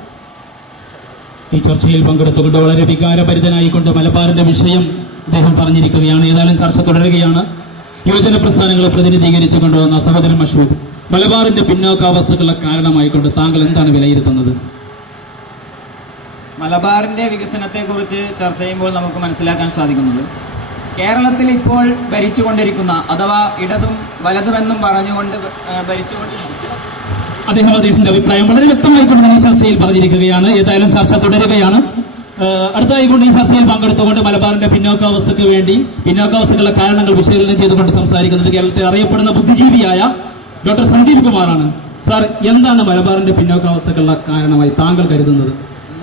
ഈ ചർച്ചയിൽ പങ്കെടുത്തുകൊണ്ട് വളരെ വികാരഭരിതനായിക്കൊണ്ട് മലബാറിന്റെ വിഷയം അദ്ദേഹം പറഞ്ഞിരിക്കുകയാണ്. ഏതായാലും ചർച്ച തുടരുകയാണ്. യുവജന പ്രസ്ഥാനങ്ങളെ പ്രതിനിധീകരിച്ചു കൊണ്ടുവന്ന സഹോദരൻ മഷൂദ്, മലബാറിന്റെ പിന്നോക്കാവസ്ഥകളുടെ കാരണമായിക്കൊണ്ട് താങ്കൾ എന്താണ് വിലയിരുത്തുന്നത്? മലബാറിന്റെ വികസനത്തെക്കുറിച്ച് ചർച്ച ചെയ്യുമ്പോൾ നമുക്ക് മനസ്സിലാക്കാൻ സാധിക്കുന്നത്, കേരളത്തിൽ ഇപ്പോൾ ഭരിച്ചുകൊണ്ടിരിക്കുന്ന അഥവാ ഇടതും വലതുമെന്നും പറഞ്ഞുകൊണ്ട് ഭരിച്ചുകൊണ്ടിരിക്കുന്ന അദ്ദേഹത്തിന്റെ അഭിപ്രായം വളരെ വ്യക്തമായിക്കൊണ്ട് തന്നെ ഈ ചർച്ചയിൽ പറഞ്ഞിരിക്കുകയാണ്. ഏതായാലും ചർച്ച തുടരുകയാണ്. അടുത്തതായിക്കൊണ്ട് ഈ ചർച്ചയിൽ പങ്കെടുത്തുകൊണ്ട് മലബാറിന്റെ പിന്നോക്കാവസ്ഥയ്ക്ക് വേണ്ടി പിന്നോക്കാവസ്ഥകളുടെ കാരണങ്ങൾ വിശകലനം ചെയ്തുകൊണ്ട് സംസാരിക്കുന്നത് കേരളത്തിൽ അറിയപ്പെടുന്ന ബുദ്ധിജീവിയായ ഡോക്ടർ സന്ദീപ് കുമാറാണ്. സാർ, എന്താണ് മലബാറിന്റെ പിന്നോക്കാവസ്ഥകളുടെ കാരണമായി താങ്കൾ കരുതുന്നത്?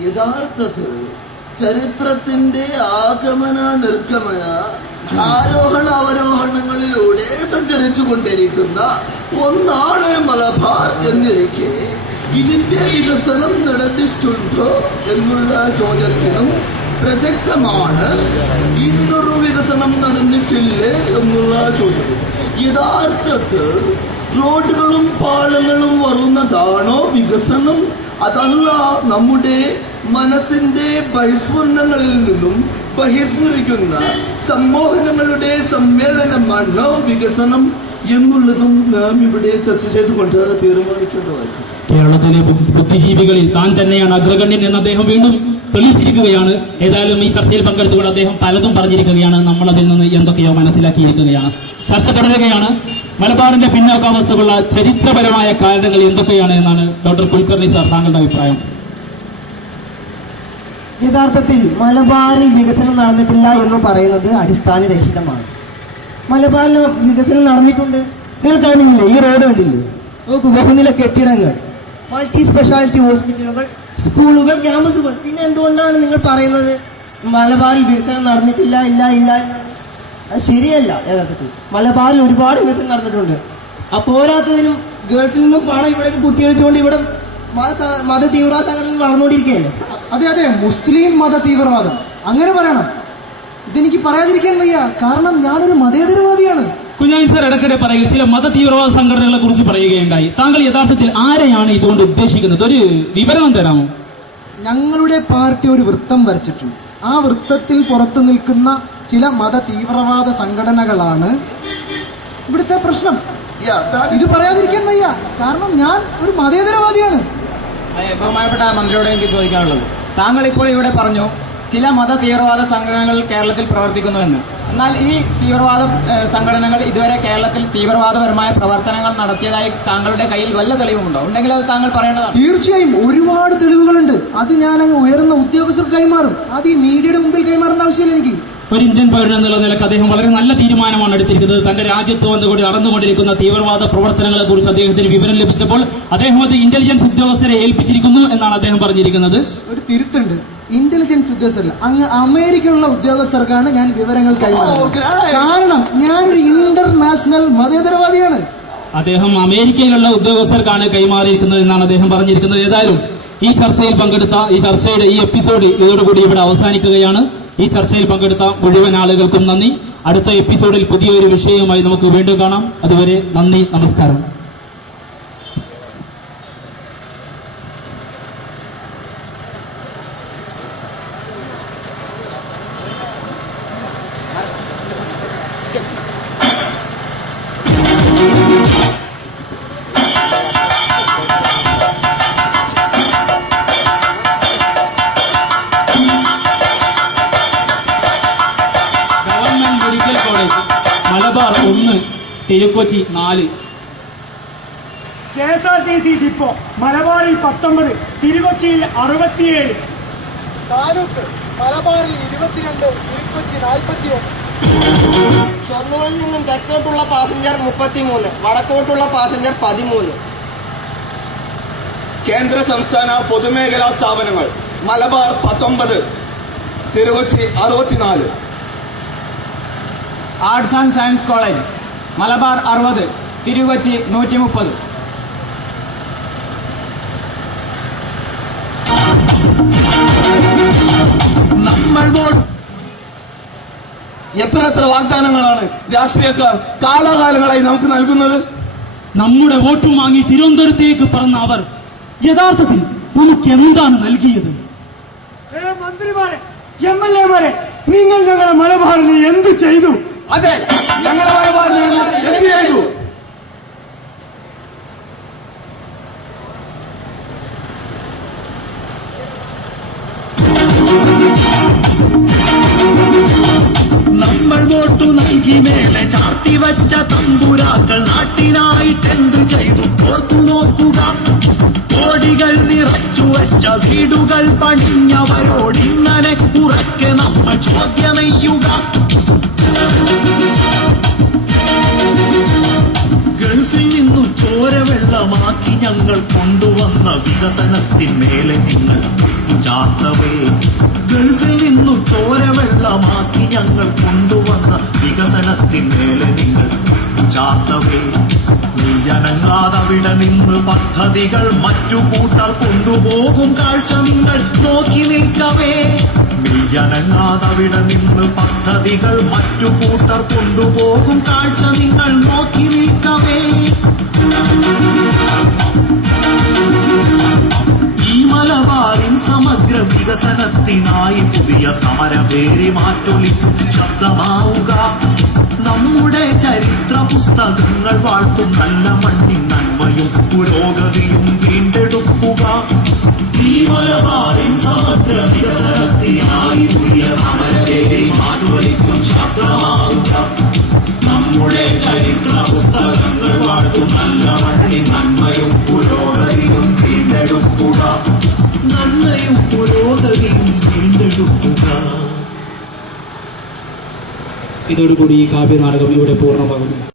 യഥാർത്ഥത്തിൽ ചരിത്രത്തിന്റെ ആഗമന നിർഗമന ആരോഹണ അവരോഹണങ്ങളിലൂടെ സഞ്ചരിച്ചു കൊണ്ടിരിക്കുന്ന ഒന്നാണ് മലബാർ എന്നിരിക്കെ ഇതിന്റെ വികസനം നടന്നിട്ടുണ്ടോ എന്നുള്ള ചോദ്യത്തിനും പ്രസക്തമാണ് ഇന്നൊരു വികസനം നടന്നിട്ടില്ലേ എന്നുള്ള ചോദ്യം. യഥാർത്ഥത്തിൽ റോഡുകളും പാലങ്ങളും വരുന്നതാണോ വികസനം? അതല്ല നമ്മുടെ മനസ്സിന്റെ ബഹിസ്ഫുരണങ്ങളിൽ നിന്നും ബഹിസ്ഫുരിക്കുന്ന സമ്മോഹനങ്ങളുടെ സമ്മേളനമാണോ വികസനം എന്നുള്ളതും നാം ഇവിടെ ചർച്ച ചെയ്തുകൊണ്ട് തീരുമാനിക്കേണ്ടതായിരുന്നു. കേരളത്തിലെ ബുദ്ധിജീവികളിൽ താൻ തന്നെയാണ് അഗ്രഗണ്യൻ എന്ന് അദ്ദേഹം വീണ്ടും തെളിയിച്ചിരിക്കുകയാണ്. ഏതായാലും ഈ ചർച്ചയിൽ പങ്കെടുത്തുകൊണ്ട് അദ്ദേഹം പലതും പറഞ്ഞിരിക്കുകയാണ്. നമ്മൾ അതിൽ നിന്ന് എന്തൊക്കെയോ മനസ്സിലാക്കിയിരിക്കുകയാണ്. ചർച്ച തുടരുകയാണ്. മലബാറിന്റെ പിന്നോക്കാവസ്ഥകളുള്ള ചരിത്രപരമായ കാരണങ്ങൾ എന്തൊക്കെയാണ് എന്നാണ് ഡോക്ടർ കുൽക്കർണി സാർ താങ്കളുടെ അഭിപ്രായം? യഥാർത്ഥത്തിൽ മലബാറിൽ വികസനം നടന്നിട്ടില്ല എന്ന് പറയുന്നത് അടിസ്ഥാനരഹിതമാണ്. മലബാറിൽ വികസനം നടന്നിട്ടുണ്ട്. നിങ്ങൾ കാണുന്നില്ലേ, ഈ റോഡ് കണ്ടില്ലേ? നോക്കൂ, ബഹുനില കെട്ടിടങ്ങൾ, മൾട്ടി സ്പെഷ്യാലിറ്റി ഹോസ്പിറ്റലുകൾ, സ്കൂളുകൾ, ക്യാമ്പസുകൾ. പിന്നെ എന്തുകൊണ്ടാണ് നിങ്ങൾ പറയുന്നത് മലബാറിൽ വികസനം നടന്നിട്ടില്ല? ഇല്ല, അത് ശരിയല്ല. യഥാർത്ഥത്തിൽ മലബാറിൽ ഒരുപാട് വികസനം നടന്നിട്ടുണ്ട്. പോരാത്തതിനും ഗൾഫിൽ നിന്നും പണം ഇവിടേക്ക് കുത്തിവെച്ചുകൊണ്ട് ഇവിടെ മത തീവ്രവാദ സംഘടനകൾ വളർന്നുകൊണ്ടിരിക്കുകയല്ലേ? അതെ, മുസ്ലിം മത തീവ്രവാദം അങ്ങനെ പറയണം. ഇതെനിക്ക് പറയാതിരിക്കാൻ വയ്യ, കാരണം ഞാനൊരു മതേതരവാദിയാണ്. കുഞ്ഞായിൻ സാർ ഇടയ്ക്കിടെ പറയുക ചില മത തീവ്രവാദ സംഘടനകളെ കുറിച്ച് പറയുകയുണ്ടായി. താങ്കൾ യഥാർത്ഥത്തിൽ ആരെയാണ് ഇതുകൊണ്ട് ഉദ്ദേശിക്കുന്നത്? ഒരു വിവരണം തരാമോ? ഞങ്ങളുടെ പാർട്ടി ഒരു വൃത്തം വരച്ചിട്ടുണ്ട്. ആ വൃത്തത്തിൽ പുറത്തു നിൽക്കുന്ന ചില മത തീവ്രവാദ സംഘടനകളാണ് ഇവിടുത്തെ പ്രശ്നം. ഇത് പറയാതിരിക്കാൻ വയ്യ, കാരണം ഞാൻ ഒരു മതേതരവാദിയാണ്. ബഹുമാനപ്പെട്ട മന്ത്രിയോട് എനിക്ക് ചോദിക്കാനുള്ളത്, താങ്കൾ ഇപ്പോൾ ഇവിടെ പറഞ്ഞു ചില മത തീവ്രവാദ സംഘടനകൾ കേരളത്തിൽ പ്രവർത്തിക്കുന്നുവെന്ന്. എന്നാൽ ഈ തീവ്രവാദ സംഘടനകൾ ഇതുവരെ കേരളത്തിൽ തീവ്രവാദപരമായ പ്രവർത്തനങ്ങൾ നടത്തിയതായി താങ്കളുടെ കയ്യിൽ വല്ല തെളിവുമുണ്ടോ? ഉണ്ടെങ്കിൽ അത് താങ്കൾ പറയേണ്ടതാണ്. തീർച്ചയായും ഒരുപാട് തെളിവുകളുണ്ട്. അത് ഞാൻ അങ്ങ് ഉയർന്ന ഉദ്യോഗസ്ഥർക്ക് കൈമാറും. അത് ഈ മീഡിയയുടെ മുമ്പിൽ കൈമാറേണ്ട ആവശ്യമില്ല എനിക്ക്. ഒരു ഇന്ത്യൻ പൗരൻ എന്നുള്ള നിലക്ക് അദ്ദേഹം വളരെ നല്ല തീരുമാനമാണ് എടുത്തിരിക്കുന്നത്. തന്റെ രാജ്യത്ത് വന്നുകൂടി നടന്നുകൊണ്ടിരിക്കുന്ന തീവ്രവാദ പ്രവർത്തനങ്ങളെ കുറിച്ച് അദ്ദേഹത്തിന് വിവരം ലഭിച്ചപ്പോൾ അദ്ദേഹം അത് ഇന്റലിജൻസ് ഉദ്യോഗസ്ഥരെ ഏൽപ്പിച്ചിരിക്കുന്നു എന്നാണ് അദ്ദേഹം പറഞ്ഞിരിക്കുന്നത്. ഒരു തിരുത്തുണ്ട്, ഇന്റലിജൻസ് ഉദ്യോഗസ്ഥരല്ല, അങ്ങ് അമേരിക്കയിലുള്ള ഉദ്യോഗസ്ഥർക്കാണ് ഞാൻ വിവരങ്ങൾ കൈമാറുന്നത്. കാരണം ഞാനൊരു ഇന്റർനാഷണൽ മതേതരവാദിയാണ്. അദ്ദേഹം അമേരിക്കയിലുള്ള ഉദ്യോഗസ്ഥർക്കാണ് കൈമാറിയിരിക്കുന്നത് എന്നാണ് അദ്ദേഹം പറഞ്ഞിരിക്കുന്നത്. ഏതായാലും ഈ ചർച്ചയിൽ പങ്കെടുത്ത ഈ ചർച്ചയുടെ ഈ എപ്പിസോഡ് ഇതോടുകൂടി ഇവിടെ അവസാനിക്കുകയാണ്. ഈ ചർച്ചയിൽ പങ്കെടുത്ത മുഴുവൻ ആളുകൾക്കും നന്ദി. അടുത്ത എപ്പിസോഡിൽ പുതിയൊരു വിഷയവുമായി നമുക്ക് വീണ്ടും കാണാം. അതുവരെ നന്ദി, നമസ്കാരം. മലബാർ 1, തിരുക്കൊച്ചി 4. KSRTC ഡിപ്പോ മലബാറിൽ 19, തിരുക്കൊച്ചിയിൽ 67. താലൂക്ക് മലബാറിൽ 22, തിരുക്കൊച്ചി 41. ഷൊർണൂരിൽ നിന്നും തെക്കോട്ടുള്ള പാസഞ്ചർ 33, വടക്കോട്ടുള്ള പാസഞ്ചർ 13. കേന്ദ്ര സംസ്ഥാന പൊതുമേഖലാ സ്ഥാപനങ്ങൾ Malabar 19, Thirukochi 64. Arts and science college Malabar 60, Thirukochi 130. എത്ര വാഗ്ദാനങ്ങളാണ് രാഷ്ട്രീയക്കാർ കാലാകാലങ്ങളായി നമുക്ക് നൽകുന്നത്? നമ്മുടെ വോട്ടും വാങ്ങി തിരുവനന്തപുരത്തേക്ക് പറഞ്ഞ അവർ യഥാർത്ഥത്തിൽ നമുക്ക് എന്താണ് നൽകിയത്? മന്ത്രിമാരെ, MLA മാരെ, നിങ്ങൾ ഞങ്ങളുടെ മലബാറിന് എന്ത് ചെയ്തു? അതെ, ഞങ്ങളുടെ മലബാറിന് എന്ത് ചെയ്തു? നമ്മൾ വോട്ടു നൽകി മേലെ ചാർത്തി വച്ച തമ്പുരാക്കൾ നാട്ടിനായിട്ടെന്ത് ചെയ്തു ഓർത്തു നോക്കുക. കോടികൾ നിറച്ചു വച്ച വീടുകൾ പണിഞ്ഞവരോടിങ്ങനെ ഉറക്കെ നമ്മൾ ചോദ്യമെയ്യുക. ഗൾഫിൽ നിന്നു ചോരവെള്ളമാക്കി ഞങ്ങൾ കൊണ്ടുവന്ന വികസനത്തിന്മേലെ നിങ്ങൾ ചാർത്തവേ. ഗൾഫിൽ നിന്നു ചോരവെള്ളമാക്കി ഞങ്ങൾ കൊണ്ടുവന്ന വികസനത്തിന്മേലെ നിങ്ങൾ ചാർത്തവേ. ജനങ്ങാതവിടെ നിന്ന് പദ്ധതികൾ മറ്റു കൂട്ടർ കൊണ്ടുപോകും കാഴ്ച നിങ്ങൾ നോക്കി നിൽക്കവേ. ജനങ്ങാതവിടെ നിന്ന് പദ്ധതികൾ മറ്റു കൂട്ടർ കൊണ്ടുപോകും കാഴ്ച നിങ്ങൾ നോക്കി നിൽക്കവേ. ഈ മലബാറിൻ സമഗ്ര വികസനത്തിനായി പുതിയ സമരപേരി മാറ്റൊലിക്കും ശബ്ദമാവുക. നമ്മുടെ ചരിത്ര പുസ്തകങ്ങൾ വാഴ്ത്തും നല്ല മണ്ണിൻ നന്മയും പുരോഗതിയും വീണ്ടെടുക്കുക. ഈ മലബാറിൻ സമഗ്ര വികസനത്തിനായി പുതിയ സമരപേരി മാറ്റൊലിക്കും ശബ്ദമാവുക. നമ്മുടെ ചരിത്ര പുസ്തകങ്ങൾ വാഴ്ത്തും നല്ല മണ്ണിൻ നന്മയും പുരോഗതിയും വീണ്ടെടുക്കുക. നന്മയും പുരോഗതിയും വീണ്ടെടുക്കുക. ഇതോടുകൂടി ഈ കാവ്യനാടകം ഇവിടെ പൂർണ്ണമാകുന്നു.